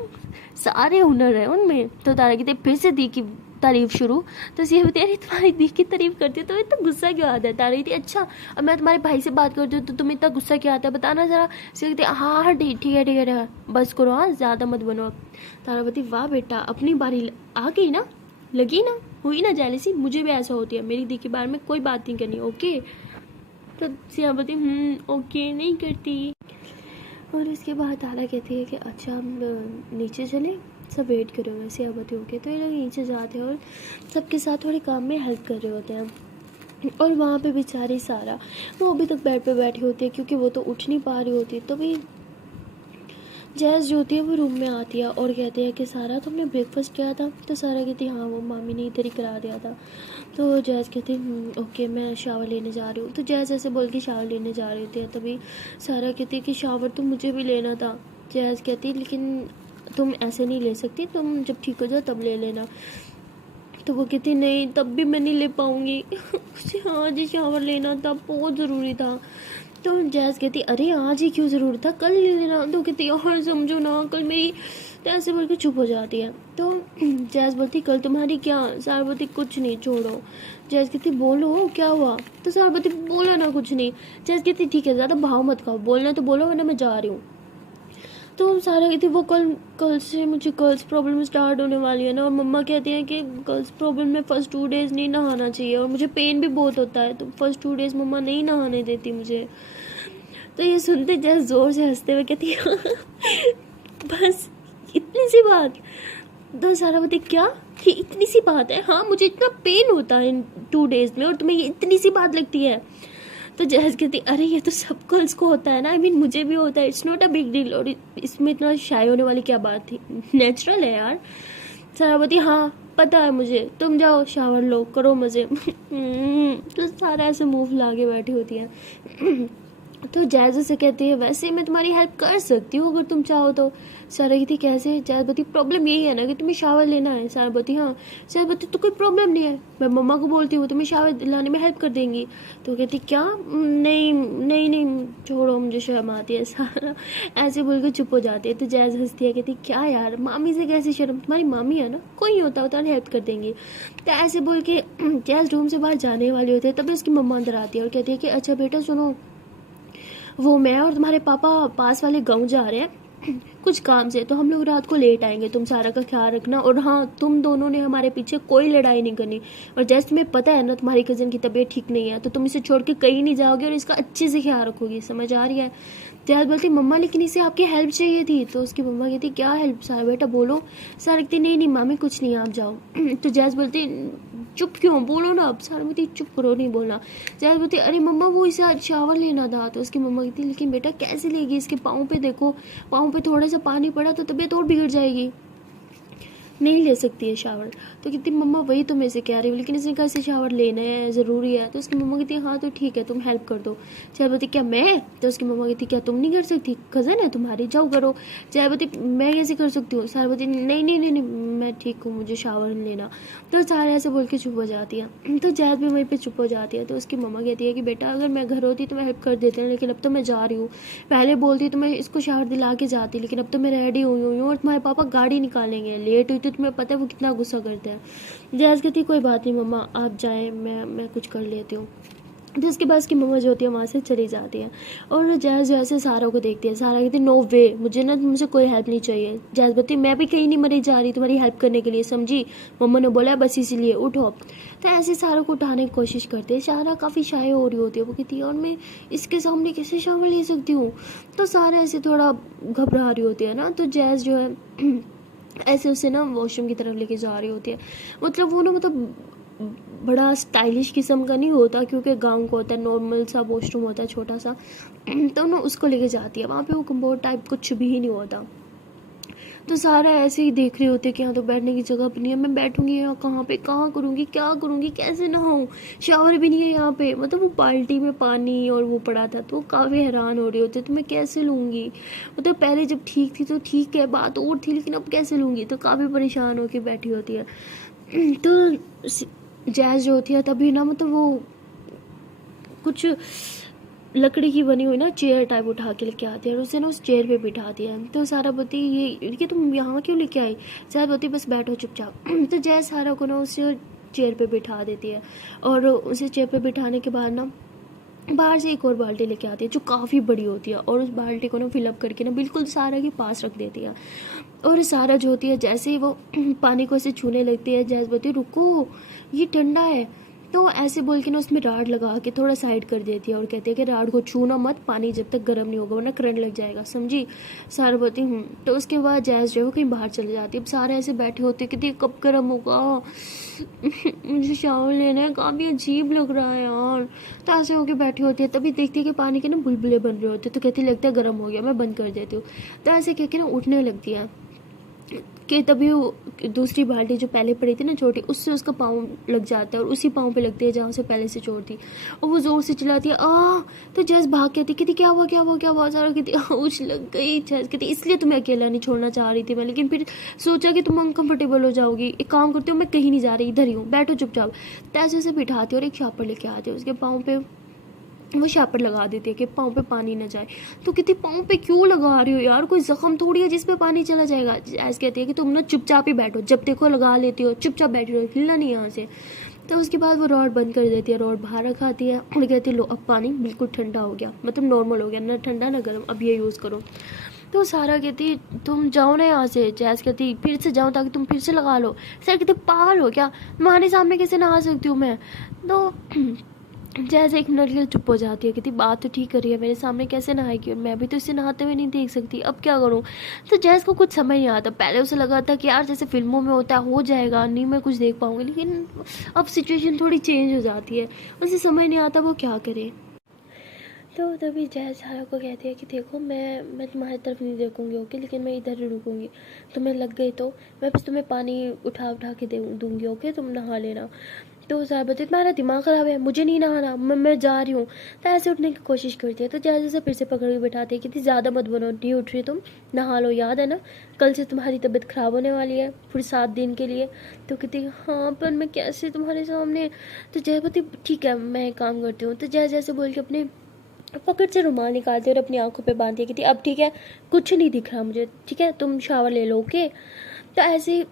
सारे हुनर है उनमें। तो तारा कहते फिर से दी की तारीफ शुरू। तो ये बताइए अरे तुम्हारी दी की तारीफ करती है तो इतना गुस्सा क्यों आता है? तारा कहती अच्छा अब मैं तुम्हारे भाई से बात करती हूँ तो तुम्हें इतना गुस्सा क्यों आता है बताना ज़रा। से कहती हाँ हाँ ठीक है बस करो, हाँ ज़्यादा मत बनो। तारा बोलती वाह बेटा अपनी बारी आ गई ना, लगी ना, हुई ना जेलसी, मुझे भी ऐसा होती है, मेरी दी के बारे में कोई बात नहीं करनी ओके। तो सिया बोलती ओके नहीं करती। और इसके बाद तारा कहती है कि अच्छा हम नीचे चलें, सब वेट करो वैसे अब होके। तो ये लोग नीचे जाते हैं और सबके साथ थोड़े काम में हेल्प कर रहे होते हैं। और वहाँ पे बेचारी सारा वो अभी तक बेड पे बैठी होती है क्योंकि वो तो उठ नहीं पा रही होती। तभी जैज़ जो होती है वो रूम में आती है और कहती है कि सारा तुमने ब्रेकफास्ट किया था? तो सारा कहती है हाँ वो मामी ने इधर ही करा दिया था। तो जैज़ कहती है ओके मैं शावर लेने जा रही हूँ। तो जैज़ ऐसे बोल के शावर लेने जा रही होती है। तभी सारा कहती है कि शावर तो मुझे भी लेना था। जैज़ कहती है लेकिन तुम ऐसे नहीं ले सकती, तुम जब ठीक हो जाओ तब ले लेना। तो वो कहती नहीं तब भी मैं नहीं ले पाऊँगी मुझे आज ही शावर लेना था, बहुत ज़रूरी था। तो जैज़ कहती अरे आज ही क्यों ज़रूरी था, कल ले लेना। तो कहती यार समझो ना कल मेरी, तो ऐसे बोल के चुप हो जाती है। तो जैज़ बोलती कल तुम्हारी क्या? सारा बोलती कुछ नहीं छोड़ो। जैज़ कहती बोलो क्या हुआ? तो सारा बोलती बोलो ना कुछ नहीं। जैज़ कहती ठीक है ज़्यादा भाव मत खाओ, बोलना तो बोलो वरना मैं जा रही हूँ। तो हम सारा कहती वो कल से मुझे गर्ल्स प्रॉब्लम स्टार्ट होने वाली है ना, और मम्मा कहती हैं कि गर्ल्स प्रॉब्लम में फ़र्स्ट 2 डेज़ नहीं नहाना चाहिए और मुझे पेन भी बहुत होता है, तो फर्स्ट 2 डेज़ मम्मा नहीं नहाने देती मुझे। तो ये सुनते जैसे ज़ोर से हंसते हुए कहती बस इतनी सी बात? तो सारा बोलती क्या कि इतनी सी बात है? हाँ मुझे इतना पेन होता है इन 2 डेज़ में और तुम्हें ये इतनी सी बात लगती है? तो जैज़ कहती अरे ये तो सब गर्ल्स को होता है ना, मुझे भी होता है, it's not a big deal, और इसमें इतना शाय होने वाली क्या बात थी, नेचुरल है यार। सारा बोलती हाँ पता है मुझे, तुम जाओ शावर लो करो मज़े तो सारा ऐसे मुंह ला के बैठी होती है। तो जैज़ से कहती है वैसे मैं तुम्हारी हेल्प कर सकती हूँ अगर तुम चाहो तो। सारा कहती कैसे? जैज़ बोलती प्रॉब्लम यही है ना कि तुम्हें शावर लेना है। सारा बोलती हाँ। जैज़ बोलती तो कोई प्रॉब्लम नहीं है, मैं मम्मा को बोलती हूँ तुम्हें शावर लाने में हेल्प कर देंगी। तो कहती क्या? नहीं नहीं नहीं छोड़ो मुझे शर्म आती है। सारा ऐसे बोल कर चुप हो जाती है। तो जैज़ हंसती है कहती क्या यार मामी से कैसे शर्म, तुम्हारी मामी है ना, कोई नहीं होता तुम्हारी हेल्प कर देंगी। तो ऐसे बोल के जैज़ रूम से बाहर जाने वाली होती है तभी उसकी मम्मा अंदर आती है और कहती है कि अच्छा बेटा सुनो, वो मैं और तुम्हारे पापा पास वाले गांव जा रहे हैं कुछ काम से, तो हम लोग रात को लेट आएंगे, तुम सारा का ख्याल रखना। और हाँ, तुम दोनों ने हमारे पीछे कोई लड़ाई नहीं करनी। और जैसे तुम्हें पता है ना तुम्हारी कज़न की तबीयत ठीक नहीं है, तो तुम इसे छोड़ के कहीं नहीं जाओगे और इसका अच्छे से ख्याल रखोगी, समझ आ रही है? जैद बोलती मम्मा लेकिन इसे आपकी हेल्प चाहिए थी। तो उसकी मम्मा कहती क्या हेल्प सारा बेटा बोलो। सारा कहती नहीं नहीं मामी कुछ नहीं, आप जाओ। तो जैद बोलती चुप क्यों, बोलो ना। अब सारा कहती चुप करो, नहीं बोलना। जैद बोलती अरे मम्मा वो इसे आज शावर लेना था। तो उसकी मम्मा कहती लेकिन बेटा कैसे लेगी, इसके पाँव पे देखो, पाँव पे थोड़ा सा पानी पड़ा तो तबीयत और बिगड़ जाएगी, नहीं ले सकती है शावर। तो कहती मम्मा वही तो मैं इसे कह रही हूँ, लेकिन इसने कहा इसे शावर लेना है, ज़रूरी है। तो उसकी मम्मा कहती है हाँ तो ठीक है तुम हेल्प कर दो। चाहे बोलती क्या मैं? तो उसकी मम्मा कहती क्या तुम नहीं कर सकती, कज़न है तुम्हारी, जाओ करो। चाहे बोलती मैं कैसे कर सकती हूँ। सारा बोलती नहीं नहीं नहीं नहीं मैं ठीक हूँ, मुझे शावर लेना। तो सारा ऐसे बोल के चुप हो जाती है। तो जैद भी वहीं पर चुप हो जाती है। तो उसकी मम्मा कहती है कि बेटा अगर मैं घर होती तो मैं हेल्प कर देती हूँ, लेकिन अब तो मैं जा रही हूँ। पहले बोलती तो मैं इसको शावर दिला के जाती, लेकिन अब तो मैं रेडी हुई हुई हूँ और तुम्हारे पापा गाड़ी निकालेंगे, लेट हुई तो तुम्हें पता है वो कितना गुस्सा करते हैं। जैज़ कहती कोई बात नहीं मम्मा आप जाएं, मैं कुछ कर लेती हूँ। तो उसके बाद उसकी मम्मा जो होती है वहाँ से चली जाती है। और जैज़ जो ऐसे सारा को देखती है। सारा कहती नो वे, मुझे ना तुमसे कोई हेल्प नहीं चाहिए। जैज़ बोलती मैं भी कहीं नहीं मरी जा रही तुम्हारी हेल्प करने के लिए, समझी? मम्मा ने बोला बस इसीलिए उठो। तो ऐसे सारा को उठाने की कोशिश करते हैं। सारा काफ़ी शाय हो रही होती है, वो कहती है और मैं इसके सामने कैसे शामिल ले सकती हूँ। तो सारा ऐसे थोड़ा घबरा रही होती है ना। तो जैज़ जो है ऐसे उसे ना वॉशरूम की तरफ लेके जा रही होती है। मतलब वो ना मतलब बड़ा स्टाइलिश किस्म का नहीं होता, क्योंकि गांव को होता है, नॉर्मल सा वॉशरूम होता है छोटा सा। तो ना उसको लेके जाती है। वहाँ पे वो कम्बोर्ड टाइप कुछ भी नहीं होता। तो सारा ऐसे ही देख रही होती है कि यहाँ तो बैठने की जगह भी नहीं है, मैं बैठूंगी यहाँ कहाँ पे, कहाँ करूँगी, क्या करूँगी, कैसे नहाऊँ, शावर भी नहीं है यहाँ पे। मतलब वो बाल्टी में पानी और वो पड़ा था, तो वो काफ़ी हैरान हो रही होती है तो मैं कैसे लूँगी। मतलब पहले जब ठीक थी तो ठीक है बात और थी, लेकिन अब कैसे लूँगी। तो काफ़ी परेशान होकर बैठी होती है। तो जैज़ जो होती है तभी ना मतलब वो कुछ लकड़ी की बनी हुई ना चेयर टाइप उठा के लेके आती है और उसे ना उस चेयर पे बिठा दिया। तो सारा बोती ये तुम यहाँ क्यों लेके आई। सारा बोती बस बैठो चुपचाप। तो जैज़ सारा को ना उसे चेयर पे बिठा देती है। और उसे चेयर पे बिठाने के बाद ना बाहर से एक और बाल्टी लेके आती है जो काफ़ी बड़ी होती है, और उस बाल्टी को ना फिलअप करके ना बिल्कुल सारा के पास रख देती है। और सारा जो होती है जैसे ही वो पानी को ऐसे छूने लगती है, जैसे बोलती है रुको ये ठंडा है। तो ऐसे बोल के ना उसमें राड लगा के थोड़ा साइड कर देती है और कहती है कि राड को छूना मत, पानी जब तक गर्म नहीं होगा वरना करंट लग जाएगा, समझी? सारा बोलती हूँ। तो उसके बाद जैज़ जो है वो कहीं बाहर चले जाती है। अब सारे ऐसे बैठे होते कहती है कब गर्म होगा, मुझे शावर लेना है, काफ़ी अजीब लग रहा है यार। तो ऐसे होके बैठी होती है, तभी देखती है कि पानी के ना बुलबुले बन रहे होते, तो कहती लगता है गर्म हो गया, मैं बंद कर देती हूँ। तो ऐसे कह के ना उठने लगती है कि तभी वो दूसरी बाल्टी जो पहले पड़ी थी ना छोटी, उससे उसका पाँव लग जाता है और उसी पाँव पे लगती है जहाँ से पहले से चोट थी। और वो ज़ोर से चिल्लाती है तो जैस भाग के आती कहती क्या हुआ क्या हुआ क्या हुआ। सारा कहती आउच लग गई। जैस कहती इसलिए तुम्हें अकेला नहीं छोड़ना चाह रही थी मैं, लेकिन फिर सोचा कि तुम अनकम्फर्टेबल हो जाओगी, एक काम करती हूँ मैं कहीं नहीं जा रही, इधर ही हूँ, बैठो चुपचाप। तैसे से बिठाती और एक शापर लेके आती है, उसके पाँव पे वो शापर लगा देती है कि पाँव पे पानी ना जाए। तो कहती पाँव पे क्यों लगा रही हो यार, कोई जख्म थोड़ी है जिस पे पानी चला जाएगा। ऐसे कहती है कि तुम ना चुपचाप ही बैठो, जब देखो लगा लेती हो, चुपचाप बैठी रहो, हिलना नहीं यहाँ से। तो उसके बाद वो रॉड बंद कर देती है, रॉड बाहर रखाती है और कहती है लो अब पानी बिल्कुल ठंडा हो गया, मतलब नॉर्मल हो गया, ना ठंडा ना गर्म, अब ये यूज़ करो। तो सारा कहती तुम जाओ ना यहाँ से। जैस कहती फिर से जाओ ताकि तुम फिर से लगा लो। सर कहती पागल हो क्या, तुम्हारे सामने कैसे नहा सकती हूँ मैं। तो जैसे एक मिनट के लिए चुप हो जाती है, कहती बात तो ठीक कर रही है, मेरे सामने कैसे नहाएगी और मैं भी तो इसे नहाते हुए नहीं देख सकती, अब क्या करूँ। तो जैस को कुछ समझ नहीं आता। पहले उसे लगा था कि यार जैसे फिल्मों में होता है हो जाएगा, नहीं मैं कुछ देख पाऊँगी, लेकिन अब सिचुएशन थोड़ी चेंज हो जाती है, उसे समझ नहीं आता वो क्या करे। तो तभी जय सारा को कहती है कि देखो मैं तुम्हारी तरफ नहीं देखूंगी ओके, लेकिन मैं इधर ही रुकूंगी, तुम्हें लग गई तो मैं बस तुम्हें पानी उठा उठा के दे दूंगी ओके, तुम नहा लेना। तो साहब बोलते तुम्हारा दिमाग ख़राब है, मुझे नहीं नहाना, मैं जा रही हूँ। तो ऐसे उठने की कोशिश करती है। तो जैसे से फिर से पकड़ के बैठाती है कि ज़्यादा मत बनो, नहीं उठ रही तुम, नहा लो, याद है ना कल से तुम्हारी तबीयत ख़राब होने वाली है फिर 7 दिन के लिए। तो कहती हाँ पर मैं कैसे तुम्हारे सामने। तो जय बोलती ठीक है मैं एक काम करती हूँ। तो जय जैसे बोल के अपने पकड़ से रुमाल निकालती है और अपनी आंखों पे बांधती है, कहती अब ठीक है कुछ नहीं दिख रहा मुझे, ठीक है तुम शावर ले लो ओके। तो ऐसे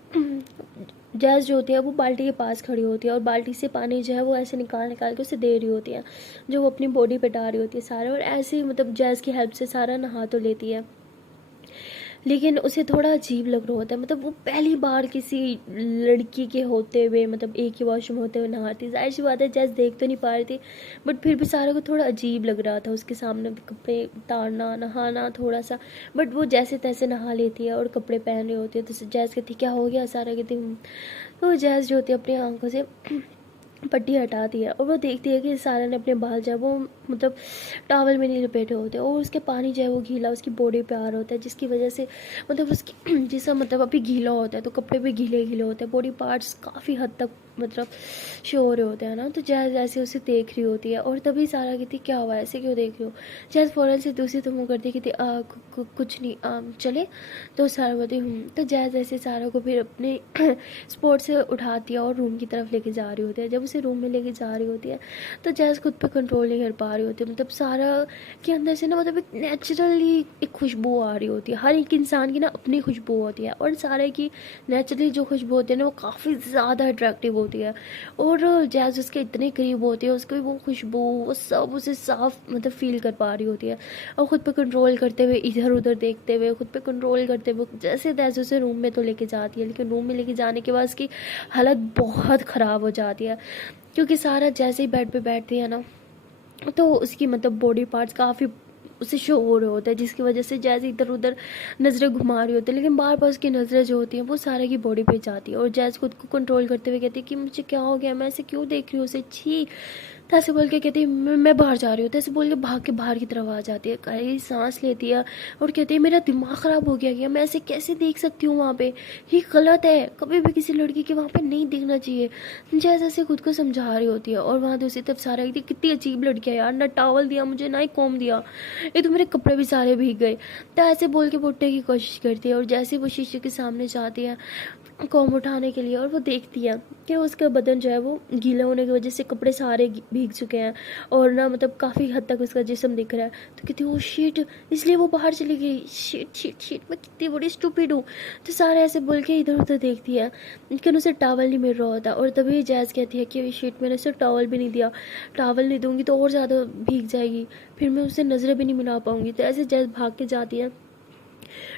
जैज़ जो होती है वो बाल्टी के पास खड़ी होती है और बाल्टी से पानी जो है वो ऐसे निकाल निकाल के उसे दे रही होती है, जो वो अपनी बॉडी पे डाल रही होती है सारा। और ऐसे ही मतलब जैज़ की हेल्प से सारा नहा तो लेती है। लेकिन उसे थोड़ा अजीब लग रहा होता है, मतलब वो पहली बार किसी लड़की के होते हुए, मतलब एक ही वॉशरूम होते हुए नहाती। जाहिर सी बात है जैस देख तो नहीं पा रही थी, बट फिर भी सारा को थोड़ा अजीब लग रहा था उसके सामने कपड़े उतारना, नहाना थोड़ा सा। बट वो जैसे तैसे नहा लेती है और कपड़े पहन रही होती है, तो जैस कहती क्या हो गया, सारा कहती तो जैस जो होती है अपनी आंखों से पट्टी हटा दी है और वो देखती है कि सारा ने अपने बाल जो है वो मतलब टॉवल में नहीं लपेटे होते और उसके पानी जो है वो गीला उसकी बॉडी पे आ रहा होता है, जिसकी वजह से मतलब उसकी जिसका मतलब अभी गीला होता है तो कपड़े भी गीले गीले होते हैं, बॉडी पार्ट्स काफ़ी हद तक मतलब शो हो रहे होते हैं ना। तो जैस जैसे उसे देख रही होती है और तभी सारा कहती क्या हुआ, ऐसे क्यों देख रही हो। जैस फ़ौरन से दूसरी तो मुँह करती कहती कुछ नहीं, चले। तो सारा बोलती तो जैस जैसे सारा को फिर अपने स्पोर्ट से उठाती है और रूम की तरफ लेके जा रही होती है। जब उसे रूम में लेके जा रही होती है तो जैस खुद पे कंट्रोल नहीं कर पा रही होती है, मतलब सारा के अंदर से ना मतलब एक नेचुरली एक खुशबू आ रही होती है। हर एक इंसान की ना अपनी खुशबू होती है और सारे की नेचुरली जो खुशबू होती है ना वो काफ़ी ज़्यादा अट्रैक्टिव होती है और जैस उसके इतने करीब होती है उसकी वो खुशबू वो सब उसे साफ मतलब फील कर पा रही होती है और ख़ुद पे कंट्रोल करते हुए इधर उधर देखते हुए खुद पे कंट्रोल करते हुए जैसे तैसे उसे रूम में तो लेके जाती है। लेकिन रूम में लेके जाने के बाद उसकी हालत बहुत ख़राब हो जाती है, क्योंकि सारा जैसे ही बेड पे बैठती है ना तो उसकी मतलब बॉडी पार्ट्स काफ़ी उसे शो हो रहे होता है, जिसकी वजह से जैसे इधर उधर नज़रें घुमा रही होती है। लेकिन बार बार उसकी नज़रें जो होती हैं वो सारे की बॉडी पे जाती है और जैस खुद को कंट्रोल करते हुए कहती है कि मुझे क्या हो गया, मैं ऐसे क्यों देख रही हूँ उसे, छी। तो ऐसे बोल के कहती है मैं बाहर जा रही हूँ। तो ऐसे बोल के भाग के बाहर की तरफ आ जाती है, कई सांस लेती है और कहती है मेरा दिमाग ख़राब हो गया, मैं ऐसे कैसे देख सकती हूँ वहाँ पे, ये गलत है, कभी भी किसी लड़की के वहाँ पे नहीं देखना चाहिए। जैसे ऐसे खुद को समझा रही होती है और वहाँ दूसरी तरफ सारा कहती कितनी अजीब लड़की है यार, ना टॉवल दिया मुझे ना ही कॉम दिया, ये तो मेरे कपड़े भी सारे भीग गए। तो ऐसे बोल के उठने की कोशिश करती है और जैसे वो शीशे के सामने जाती है कॉम उठाने के लिए और वो देखती है कि उसका बदन जो है वो गीला होने की वजह से कपड़े सारे भीग चुके हैं और ना मतलब काफ़ी हद तक उसका जिस्म दिख रहा है। तो कहती है वो शीट, इसलिए वो बाहर चली गई, शीट शीट शीट, मैं कितनी बड़ी स्टूपिड हूँ। तो सारे ऐसे बोल के इधर उधर देखती है लेकिन उसे टॉवल नहीं मिल रहा होता और तभी जैज़ कहती है कि शीट मैंने उसे टॉवल भी नहीं दिया, टॉवल नहीं दूंगी तो और ज़्यादा भीग जाएगी, फिर मैं उससे नज़रें भी नहीं मिला पाऊंगी। तो ऐसे जैज़ भाग के जाती है,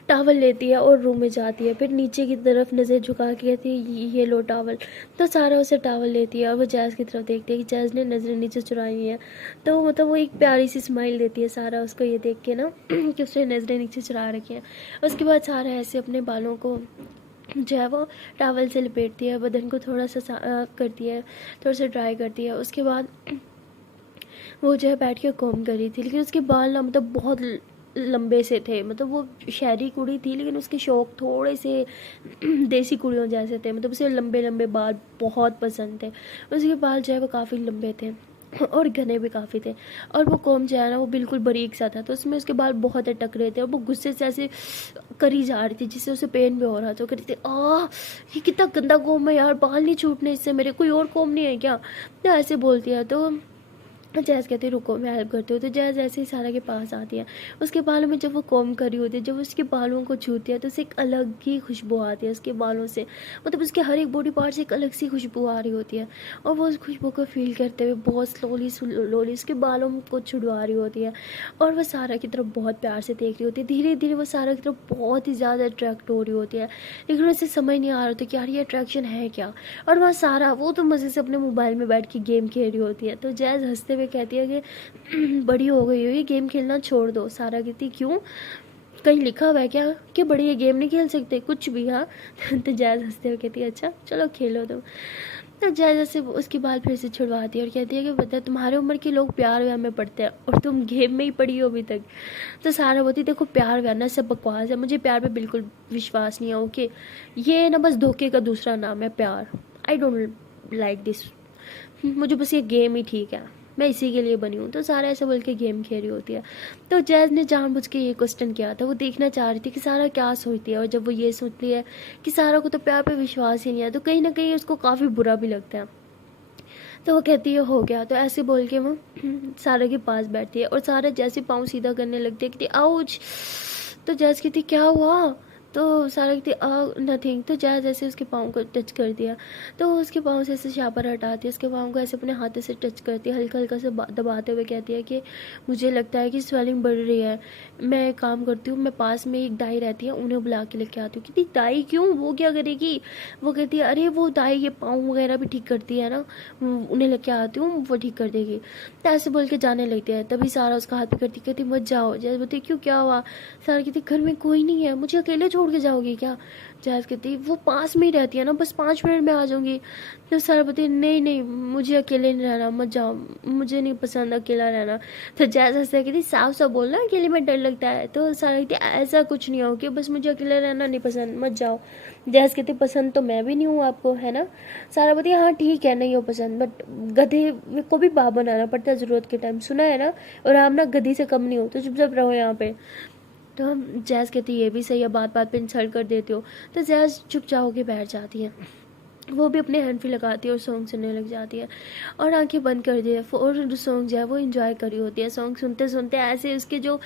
टॉवल लेती है और रूम में जाती है, फिर नीचे की तरफ नज़र झुका के कहती है ये लो टॉवल। तो सारा उसे टॉवल लेती है और वो जैज़ की तरफ देखती है कि जैज़ ने नज़रें नीचे चुराई हुई हैं। तो मतलब वो एक प्यारी सी स्माइल देती है सारा उसको ये देख के ना कि उसने नज़रें नीचे चुरा रखी हैं। उसके बाद सारा ऐसे अपने बालों को जो है वो टॉवल से लपेटती है, बदन को थोड़ा सा करती है, थोड़ा सा ड्राई करती है। उसके बाद वो जो है बैठ के कॉम कर रही थी, लेकिन उसके बाल ना मतलब बहुत लंबे से थे, मतलब वो शहरी कुड़ी थी लेकिन उसके शौक थोड़े से देसी कुड़ियों जैसे थे, मतलब उसे लंबे लंबे बाल बहुत पसंद थे। उसके बाल जो है वो काफ़ी लंबे थे और घने भी काफ़ी थे और वो कॉम जो है ना वो बिल्कुल बारीक सा था, तो उसमें उसके बाल बहुत अटक रहे थे और वो गुस्से से ऐसे करी जा रही थी जिससे उसे पेन भी हो रहा था। करी थी ये कितना गंदा कॉम है यार, बाल नहीं छूटने इससे मेरे, कोई और कॉम नहीं है क्या। तो ऐसे बोलती है। तो जैज़ कहती है रुको मैं हेल्प करती हूँ। तो जैज़ ऐसे ही सारा के पास आती है, उसके बालों में जब वो कॉम करी होती है, जब उसके बालों को छूती है तो उसे एक अलग ही खुशबू आती है उसके बालों से, मतलब उसके हर एक बॉडी पार्ट से एक अलग सी खुशबू आ रही होती है और वो उस खुशबू को फील करते हुए बहुत स्लोली उसके बालों को छुड़वा रही होती है और वह सारा की तरफ बहुत प्यार से देख रही होती है। धीरे धीरे वो सारा की तरफ बहुत ही ज़्यादा अट्रैक्ट हो रही होती है, लेकिन उसे समझ नहीं आ रहा होता कि यार ये अट्रैक्शन है क्या। और वहाँ सारा वो तो मज़े से अपने मोबाइल में बैठ के गेम खेल रही होती है। तो जैज़ हंसते कहती है कि बड़ी हो गई हो, ये गेम खेलना छोड़ दो। सारा कहती क्यों, कहीं लिखा हुआ है क्या कि बड़ी ये गेम नहीं खेल सकते कुछ भी। हाँ तो जैज़ हंसते हुए कहती है अच्छा चलो खेलो तुम। तो जैज़ से उसके बाल फिर से छुड़वाती है और कहती है कि पता है तुम्हारे उम्र के लोग प्यार व्यार में पढ़ते हैं और तुम गेम में ही पड़ी हो अभी तक। तो सारा बोलती देखो प्यार व्यार ना सब बकवास है, मुझे प्यार पे बिल्कुल विश्वास नहीं है। ओके ये ना बस धोखे का दूसरा नाम है प्यार, आई डोंट लाइक दिस, मुझे बस ये गेम ही ठीक है, मैं इसी के लिए बनी हूँ। तो सारा ऐसे बोल के गेम खेल रही होती है। तो जैज़ ने जानबूझ के ये क्वेश्चन किया था, वो देखना चाह रही थी कि सारा क्या सोचती है और जब वो ये सोचती है कि सारा को तो प्यार पे विश्वास ही नहीं है तो कहीं ना कहीं उसको काफ़ी बुरा भी लगता है। तो वो कहती है हो गया। तो ऐसे बोल के वो सारा के पास बैठती है और सारा जैसे पाँव सीधा करने लगती है कि आउच। तो जैज़ कहती क्या हुआ, तो सारा कहती नथिंग। तो जैज़ ऐसे उसके पाँव को टच कर दिया, तो उसके पाँव से ऐसे शापर हटाती है, उसके पाँव को ऐसे अपने हाथों से टच करती है, हल्का हल्का से दबाते हुए कहती है कि मुझे लगता है कि स्वेलिंग बढ़ रही है, मैं एक काम करती हूँ, मैं पास में एक दाई रहती है उन्हें बुला के लेके आती हूँ। कहती दाई क्यों, वो क्या करेगी? वो कहती है अरे वो दाई ये पाँव वगैरह भी ठीक करती है ना, उन्हें लेके आती हूँ, वो ठीक कर देगी। तो ऐसे बोल के जाने लगते हैं। तभी सारा उसका हाथ पकड़ती, कहती मत जाओ। जैज़ बोलती क्यों, क्या हुआ? सारा कहती घर में कोई नहीं है, मुझे अकेले छोड़ के जाओगी क्या? जैज़ कहती वो पास में ही रहती है ना, बस 5 मिनट में आ जाऊंगी। तो सारा बोलती नहीं नहीं, मुझे अकेले नहीं रहना, मत जाओ, मुझे नहीं पसंद अकेला रहना। तो जैज़ हंसते कहती साफ साफ बोलना अकेले में डर लगता है। तो सारा कहती ऐसा कुछ नहीं हो कि बस मुझे अकेले रहना नहीं पसंद, मत जाओ। जैज़ कहती पसंद तो मैं भी नहीं हूँ आपको, है ना? सारा बोलती हाँ ठीक है, नहीं हो पसंद, बट गधे को भी बाप बनाना पड़ता है ज़रूरत के टाइम, सुना है ना? और आप ना गधी से कम नहीं हो, तो चुपचाप रहो यहाँ पे। तो हम जैज़ कहती ये भी सही है, बात बात पे इंसल्ट कर देते हो। तो जैज़ चुपचाप होके बैठ जाती है, वो भी अपने हैंड फ्री लगाती है और सॉन्ग सुनने लग जाती है और आंखें बंद कर दी है। और सॉन्ग जो है वो इंजॉय करी होती है। सॉन्ग सुनते सुनते ऐसे उसके जो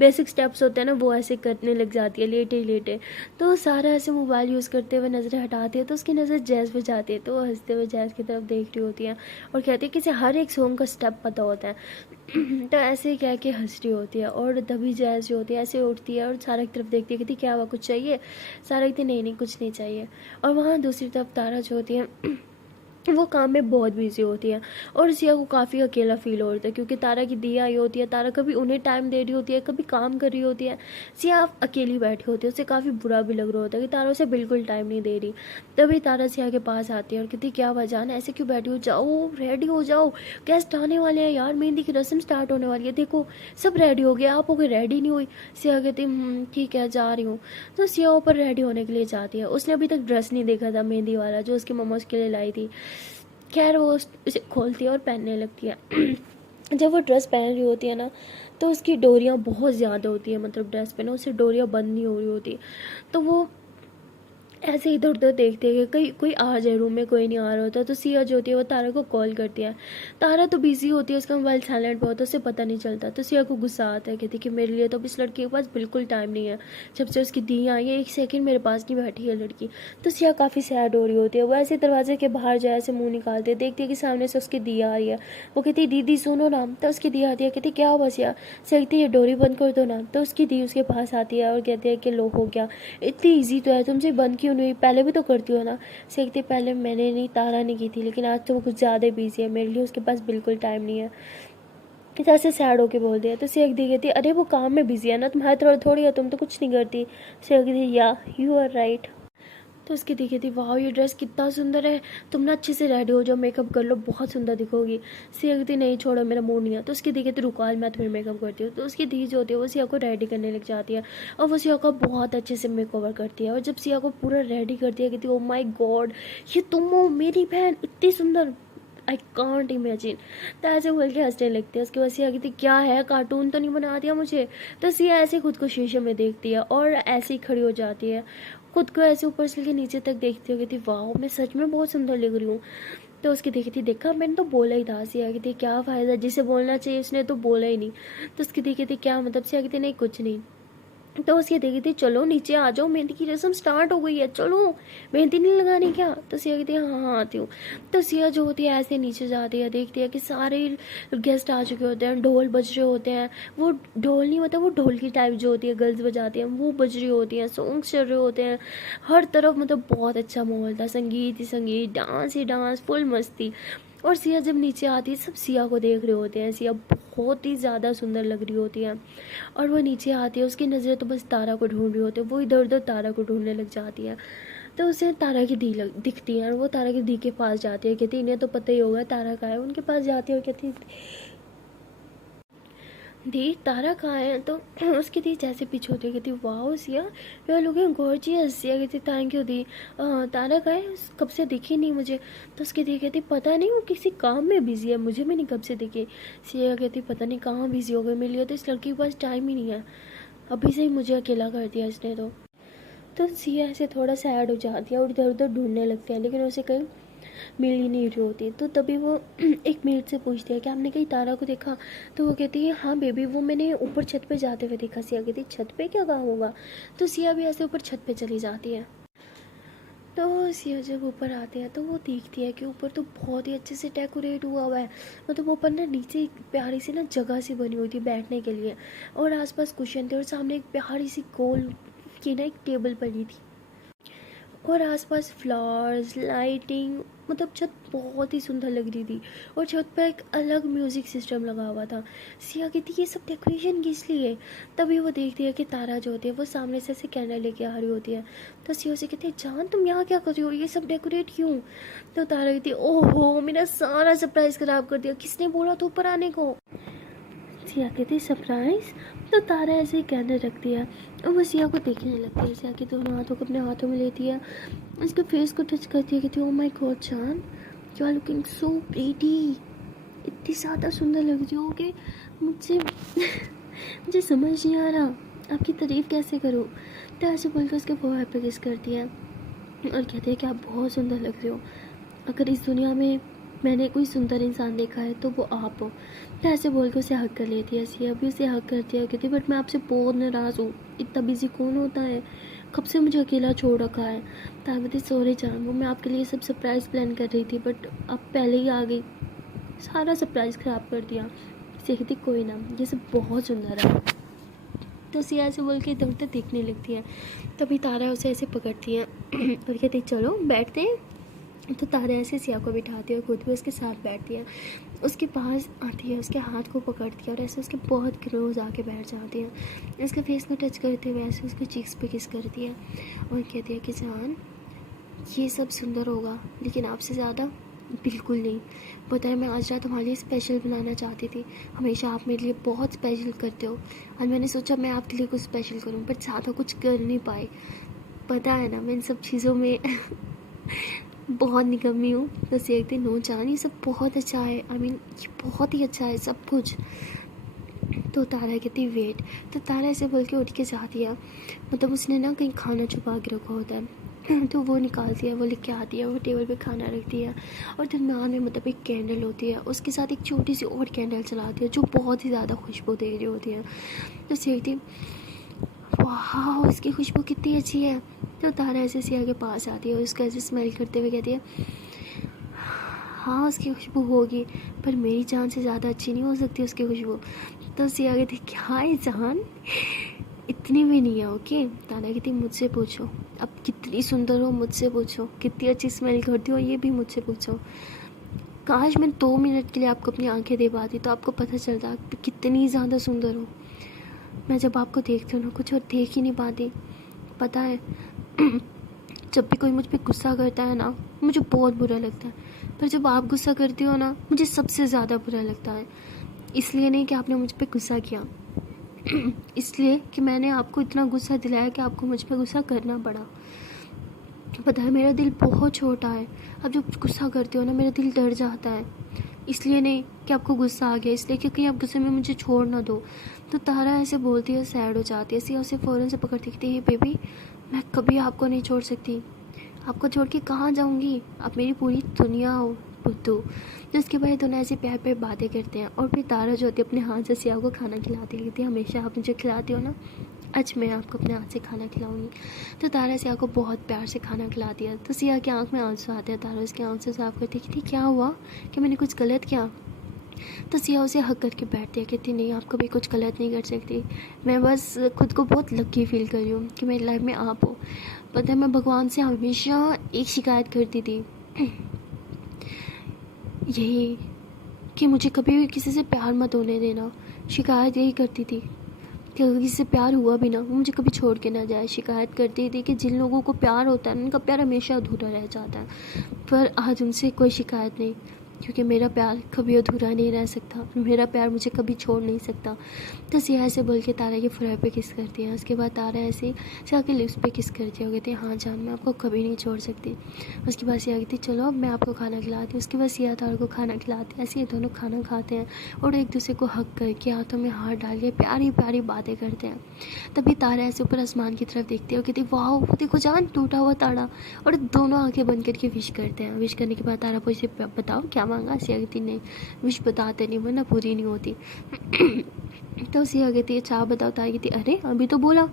बेसिक स्टेप्स होते हैं ना वो ऐसे करने लग जाती है लेटे लेटे। तो सारा ऐसे मोबाइल यूज़ करते हुए नज़रें हटाती है, तो उसकी नज़र जैज़ पे जाती है, तो वो हंसते हुए जैज़ की तरफ देख रही होती है और कहती है कि हर एक सॉन्ग का स्टेप पता होता है। तो ऐसे ही कह के हंस रही होती है और तभी जैज़ जो होती है ऐसे उठती है और सारा की तरफ देखती है, कहती क्या हुआ, कुछ चाहिए? सारा कहती नहीं नहीं कुछ नहीं चाहिए। और वहाँ दूसरी तरफ तारा जो होती है वो काम में बहुत बिजी होती है और सिया को काफ़ी अकेला फील होता है, क्योंकि तारा की दी आई होती है, तारा कभी उन्हें टाइम दे रही होती है, कभी काम कर रही होती है, सिया अकेली बैठी होती है। उसे काफ़ी बुरा भी लग रहा होता है कि तारा उसे बिल्कुल टाइम नहीं दे रही। तभी तारा सिया के पास आती है और कहती क्या वजह, ऐसे क्यों बैठी हो, जाओ रेडी हो जाओ, गेस्ट आने वाले हैं यार, मेहंदी की रस्म स्टार्ट होने वाली है, देखो सब रेडी हो गया, आप हो गए रेडी नहीं हुई? सिया कहती ठीक है जा रही हूँ। तो सिया ऊपर रेडी होने के लिए जाती है। उसने अभी तक ड्रेस नहीं देखा था मेहंदी वाला जो उसकी मम्मा उसके लिए लाई थी। खैर वो उसे खोलती है और पहनने लगती है। जब वो ड्रेस पहन रही होती है ना, तो उसकी डोरियाँ बहुत ज़्यादा होती है, मतलब ड्रेस पे ना उससे डोरियाँ बंद नहीं हो रही होती। तो वो ऐसे इधर उधर देखते हैं कि कहीं कोई आ जाए, रूम में कोई नहीं आ रहा होता। तो सिया जो होती है वो तारा को कॉल करती है। तारा तो बिजी होती है, उसका मोबाइल साइलेंट पे होता है, उसे पता नहीं चलता। तो सिया को गुस्सा आता है, कहती कि मेरे लिए तो अब इस लड़के के पास बिल्कुल टाइम नहीं है, जब से उसकी दी आई है 1 सेकंड मेरे पास नहीं बैठी है लड़की। तो सिया काफ़ी सैड हो रही होती है। वो ऐसे दरवाजे के बाहर जाए, ऐसे मुँह निकालते देखती है कि सामने से उसकी दी आ रही है। वो कहती दीदी सुनो ना। तो उसकी दी आती है, कहती क्या हुआ सिया? सिया कहती है डोरी बंद कर दो ना। तो उसकी दी उसके पास आती है और कहती है कि लो हो गया, इतनी ईजी तो है, तुमसे बंद क्यों नहीं हुई, पहले भी तो करती हो ना? सीखती पहले मैंने नहीं, तारा ने की थी, लेकिन आज तो वो कुछ ज़्यादा बिजी है, मेरे लिए उसके पास बिल्कुल टाइम नहीं है। कि ऐसे सैड होके बोल दिया। तो सीख दी कहती अरे वो काम में बिजी है ना, तुम्हारे थोड़ा थोड़ी है, तुम तो कुछ नहीं करती। सीख दी या यू आर राइट। तो उसकी दी कहती वाह ये ड्रेस कितना सुंदर है, तुम ना अच्छे से रेडी हो जाओ, मेकअप कर लो, बहुत सुंदर दिखोगी। सिया कहती नहीं छोड़ो मेरा मूड नहीं है। तो उसकी दी कहती रुको आज मैं तुम्हें मेकअप करती हूँ। तो उसकी दी जो होती है वो सिया को रेडी करने लग जाती है और वो सिया को बहुत अच्छे से मेक ओवर करती है। और जब सिया को पूरा रेडी करती है कहती ओ माई गॉड ये तुम हो, मेरी बहन इतनी सुंदर, आई कॉन्ट इमेजिन। तो ऐसे बोल के हंसने लगती है। उसके बाद सिया कहती क्या है, कार्टून तो नहीं बना दिया मुझे? तो सिया ऐसे खुद को शीशे में देखती है और ऐसे ही खड़ी हो जाती है, खुद को ऐसे ऊपर से लेके नीचे तक देखती हो, कहती वाह मैं सच में बहुत सुंदर लग रही हूँ। तो उसकी देखी थी देखा मैंने तो बोला ही था। सिया कहती क्या फ़ायदा, जिसे बोलना चाहिए उसने तो बोला ही नहीं। तो उसकी देखी थी क्या मतलब? सिया कहती नहीं कुछ नहीं। तो उसकी देखी थी चलो नीचे आ जाओ, मेहंदी की रस्म स्टार्ट हो गई है, चलो मेहंदी नहीं लगानी क्या? तो सिया कहती है हाँ हाँ आती हूँ। तो सिया जो होती है ऐसे नीचे जाती है, देखती है कि सारे गेस्ट आ चुके होते हैं, ढोल बज रहे होते हैं। वो ढोल नहीं होता, वो ढोल की टाइप जो होती है गर्ल्स बजाती हैं वो बज रही होती हैं, सॉन्ग्स चल रहे होते हैं हर तरफ, मतलब बहुत अच्छा माहौल था, संगीत ही संगीत, डांस ही डांस, फुल मस्ती। और सिया जब नीचे आती है सब सिया को देख रहे होते हैं, सिया बहुत ही ज़्यादा सुंदर लग रही होती है। और वो नीचे आती है, उसकी नज़रें तो बस तारा को ढूंढ रही होती है, वो इधर उधर तारा को ढूंढने लग जाती है। तो उसे तारा की दी दिखती है और वो तारा की दी के पास जाती है, कहती इन्हें तो पता ही होगा तारा कहाँ है। उनके पास जाती है और कहती दी तारा कहाँ है? तो उसकी दी जैसे पीछे होती है कहती वाह Siya you are looking gorgeous. Siya कहती थैंक यू दी। तारा कहाँ है, कब से दिखी नहीं मुझे। तो उसकी दी कहती पता नहीं वो किसी काम में बिजी है, मुझे भी नहीं कब से दिखी। सिया कहती पता नहीं कहाँ बिजी हो गई, मेरे लिए तो इस लड़की के पास टाइम ही नहीं है, अभी से ही मुझे अकेला कर दिया इसने। तो सिया ऐसे थोड़ा सैड हो जाती है और इधर उधर ढूंढने लगती है, लेकिन उसे कहीं मिल ही नहीं रही होती। तो तभी वो एक मेड से पूछती है कि आपने कहीं तारा को देखा? तो वो कहती है हाँ बेबी, वो मैंने ऊपर छत पे जाते हुए देखा। सिया कहती है छत पे क्या काम होगा? तो सिया भी ऐसे ऊपर छत पे चली जाती है। तो सिया जब ऊपर आते हैं तो वो देखती है कि ऊपर तो बहुत ही अच्छे से डेकोरेट हुआ हुआ है। मतलब ऊपर ना नीचे एक प्यारी सी ना जगह सी बनी हुई थी बैठने के लिए, और आसपास कुशन थे, और सामने एक प्यारी सी गोल की ना एक टेबल पड़ी थी, और आसपास फ्लावर्स, लाइटिंग, मतलब छत बहुत ही सुंदर लग रही थी। और छत पर एक अलग म्यूज़िक सिस्टम लगा हुआ था। सिया कहती ये सब डेकोरेशन किस लिए? तभी वो देखती है कि तारा जो होती है वो सामने से ऐसे कैंडल लेके आ रही होती है। तो सिया से कहती है जान तुम यहाँ क्या कर रही हो, ये सब डेकोरेट क्यों? तो तारा कहती है ओहो मेरा सारा सरप्राइज़ ख़राब कर दिया, किसने बोला था ऊपर आने को? सिया कहती है सरप्राइज़? तो तारा ऐसे ही कैंडल रखती है और वो सिया को देखने लगती है। सिया के दोनों हाथों को अपने हाथों में लेती है, उसके फेस को टच करती है, कहती है ओ माय गॉड जान, you are looking so pretty, इतनी ज़्यादा सुंदर लग रही हो कि मुझे मुझे समझ नहीं आ रहा आपकी तारीफ़ कैसे करूँ। तो ऐसे बोलकर उसके फोरहेड पे किस करती है और कहती है कि आप बहुत सुंदर लग रहे हो, अगर इस दुनिया में मैंने कोई सुंदर इंसान देखा है तो वो आप हो। तो ऐसे बोल के उसे हक कर लेती है। सिया भी उसे हक करती है, कहती बट मैं आपसे बहुत नाराज़ हूँ, इतना बिजी कौन होता है, कब से मुझे अकेला छोड़ रखा है। ताकती सॉरी जान, वो मैं आपके लिए सब सरप्राइज़ प्लान कर रही थी बट अब पहले ही आ गई, सारा सरप्राइज़ ख़राब कर दिया। सिया कहती कोई ना, ये सब बहुत सुंदर है। तो सिया ऐसे बोल के इधर उधर देखने लगती है। तभी तारा उसे ऐसे पकड़ती है और कहती चलो बैठते हैं। तो तारा ऐसे सिया को बिठाती है और खुद भी उसके साथ बैठती है, उसके पास आती है, उसके हाथ को पकड़ती है और ऐसे उसके बहुत क्लोज आके बैठ जाती है। उसके फेस को टच करते हुए ऐसे उसके चीक्स पे किस करती है और कहती है कि जान ये सब सुंदर होगा लेकिन आपसे ज़्यादा बिल्कुल नहीं। पता है मैं आज रात तुम्हारे लिए स्पेशल बनाना चाहती थी, हमेशा आप मेरे लिए बहुत स्पेशल करते हो, और मैंने सोचा मैं आपके लिए कुछ स्पेशल करूं बट ज़्यादा कुछ कर नहीं पाई। पता है ना मैं इन सब चीज़ों में बहुत निकम्मी हूँ। तो देखते नो जान ये सब बहुत अच्छा है, आई मीन ये बहुत ही अच्छा है सब कुछ। तो तारा कहती वेट। तो तारा ऐसे बोल के उठ के जाती है, मतलब उसने ना कहीं खाना छुपा के रखा होता है तो वो निकालती है, वो लेके आती है, वो टेबल पे खाना रखती है और दरम्यान में मतलब एक कैंडल होती है, उसके साथ एक छोटी सी और कैंडल चलाती है जो बहुत ही ज़्यादा खुशबू दे रही होती है। तो देखती वाह इसकी खुशबू कितनी अच्छी है। तो तारा ऐसे सिया के पास आती है और उसका ऐसे स्मेल करते हुए कहती है हाँ उसकी खुशबू होगी पर मेरी जान से ज़्यादा अच्छी नहीं हो सकती उसकी खुशबू। तो सिया कहती क्या है जान, इतनी भी नहीं है ओके। तारा कहती मुझसे पूछो, अब कितनी सुंदर हो मुझसे पूछो, कितनी अच्छी स्मेल करती हो ये भी मुझसे पूछो। काश मैं 2 मिनट के लिए आपको अपनी आंखें दे पाती तो आपको पता चलता कि कितनी ज़्यादा सुंदर हो। मैं जब आपको देखती हूँ ना कुछ और देख ही नहीं पाती। पता है जब भी कोई मुझ पर गुस्सा करता है ना मुझे बहुत बुरा लगता है, पर जब आप गुस्सा करती हो ना मुझे सबसे ज़्यादा बुरा लगता है। इसलिए नहीं कि आपने मुझ पर गुस्सा किया इसलिए कि मैंने आपको इतना गुस्सा दिलाया कि आपको मुझ पर गुस्सा करना पड़ा। पता है मेरा दिल बहुत छोटा है, आप जब गुस्सा करते हो ना मेरा दिल डर जाता है। इसलिए नहीं कि आपको गुस्सा आ गया, इसलिए कि कहीं आप गुस्से में मुझे छोड़ ना दो। तो तारा ऐसे बोलती है, सैड हो जाती है। सिया उसे फ़ौरन से पकड़ती कहती है बेबी मैं कभी आपको नहीं छोड़ सकती, आपको छोड़ के कहाँ जाऊँगी, आप मेरी पूरी दुनिया हो बुद्धू। तो उसके बाद दोनों ऐसे प्यार प्यार बातें करते हैं और फिर तारा जो होती है अपने हाथ से सिया को खाना खिलाती रहती है। हमेशा आप मुझे खिलाती हो ना, आज मैं आपको अपने हाथ से खाना खिलाऊंगी। तो तारा सिया को बहुत प्यार से खाना खिलाती है। तो सिया की आंख में आंसू आते हैं, तारा उसकी आंख से साफ करती है कि क्या हुआ, कि मैंने कुछ गलत किया? तो सिया उसे हक करके बैठती है, कहती नहीं आप कभी कुछ गलत नहीं कर सकती, मैं बस खुद को बहुत लकी फील कर रही हूँ कि मेरी लाइफ में आप हो। पता है मैं भगवान से हमेशा एक शिकायत करती थी यही कि मुझे कभी भी किसी से प्यार मत होने देना। शिकायत यही करती थी कि अगर किसी से प्यार हुआ भी ना वो मुझे कभी छोड़ के ना जाए। शिकायत करती थी कि जिन लोगों को प्यार होता है उनका प्यार हमेशा अधूरा रह जाता है। पर आज उनसे कोई शिकायत नहीं, क्योंकि मेरा प्यार कभी अधूरा नहीं रह सकता, मेरा प्यार मुझे कभी छोड़ नहीं सकता। तो सिया ऐसे बोल के तारा के फोrehead पे किस करती है। उसके बाद तारा ऐसे सिया के लिप्स पे किस करती है। वो कहती है हाँ जान, मैं आपको कभी नहीं छोड़ सकती। उसके बाद सिया कहती है चलो अब मैं आपको खाना खिलाती हूँ। उसके बाद सिया तारा को खाना खिलाती है। ऐसे ये दोनों खाना खाते हैं और एक दूसरे को हक करके हाथों में हाथ डाल के प्यारी प्यारी बातें करते हैं। तभी तारा ऐसे ऊपर आसमान की तरफ देखती है और कहती है वाह देखो जान, टूटा हुआ तारा। और दोनों आंखें बंद करके विश करते हैं। विश करने के बाद तारा पूछती है बताओ क्या मांगा। सिया कहती नहीं, विश बताते नहीं वरना पूरी नहीं होती। तो सिया कहती है चाह बताओ। तारा कहती अरे अभी तो बोला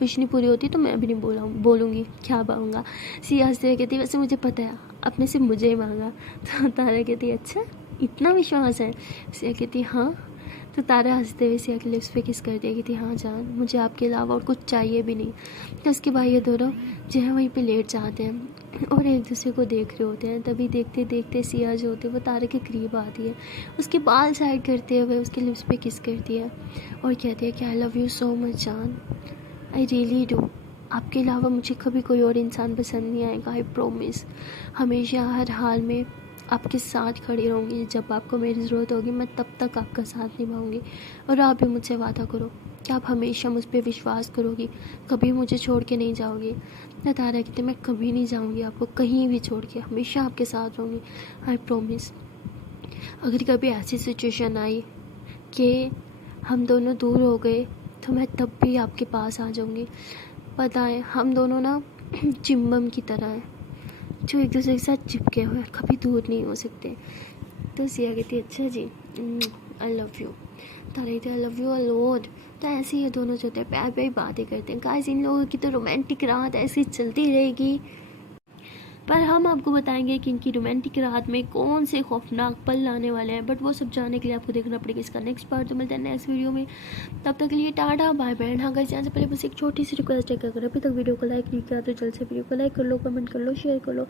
विश नहीं पूरी होती तो मैं भी नहीं बोलूँगी क्या मांगा। सिया हंसते कहती वैसे मुझे पता है आपने सिर्फ मुझे ही मांगा। तो तारा कहती अच्छा इतना विश्वास है। सिया कहती हाँ। तो तारा हंसते हुए सिया के लिप्स पे किस कर दिया। कहती हाँ जान, मुझे आपके अलावा और कुछ चाहिए भी नहीं। तो उसके बाद ये दोनों जो है वहीं पे लेट जाते हैं और एक दूसरे को देख रहे होते हैं। तभी देखते देखते सिया जो होती है वो तारे के करीब आती है। उसके बाल साइड करते हुए उसके लिप्स पे किस करती है और कहती है कि I love you so much जान, आई रियली डू। आपके अलावा मुझे कभी कोई और इंसान पसंद नहीं आएगा। आई प्रोमिस हमेशा हर हाल में आपके साथ खड़ी रहूँगी। जब आपको मेरी ज़रूरत होगी मैं तब तक आपका साथ निभाऊंगी। और आप भी मुझसे वादा करो कि आप हमेशा मुझ पर विश्वास करोगी, कभी मुझे छोड़ के नहीं जाओगी। मैं तारा कहती मैं कभी नहीं जाऊँगी आपको कहीं भी छोड़ के, हमेशा आपके साथ रहूँगी। I promise. अगर कभी ऐसी सिचुएशन आई कि हम दोनों दूर हो गए तो मैं तब भी आपके पास आ जाऊँगी। पता है हम दोनों ना चिम्बम की तरह हैं जो एक दूसरे के साथ चिपके हुए हैं, कभी दूर नहीं हो सकते। तो सिया कहती है अच्छा जी आई लव यू। तारा कहती है I love you a lot. तो ऐसे ये दोनों जो होते हैं प्यार प्यारी बातें करते हैं। गाइस इन लोगों की तो रोमांटिक रात ऐसी चलती रहेगी, पर हम आपको बताएंगे कि इनकी रोमांटिक रात में कौन से खौफनाक पल आने वाले हैं। बट वो सब जानने के लिए आपको देखना पड़ेगा इसका नेक्स्ट पार्ट। तो मिलते हैं नेक्स्ट वीडियो में, तब तक के लिए टाटा बाय बाय। हाँ गाइस जाने से पहले बस एक छोटी सी रिक्वेस्ट है कि अगर अभी तक वीडियो को लाइक नहीं किया तो जल्द से वीडियो को लाइक कर लो, कमेंट कर लो, शेयर कर लो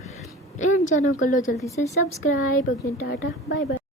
एंड चैनल कर लो जल्दी से सब्सक्राइब। Tata bye bye.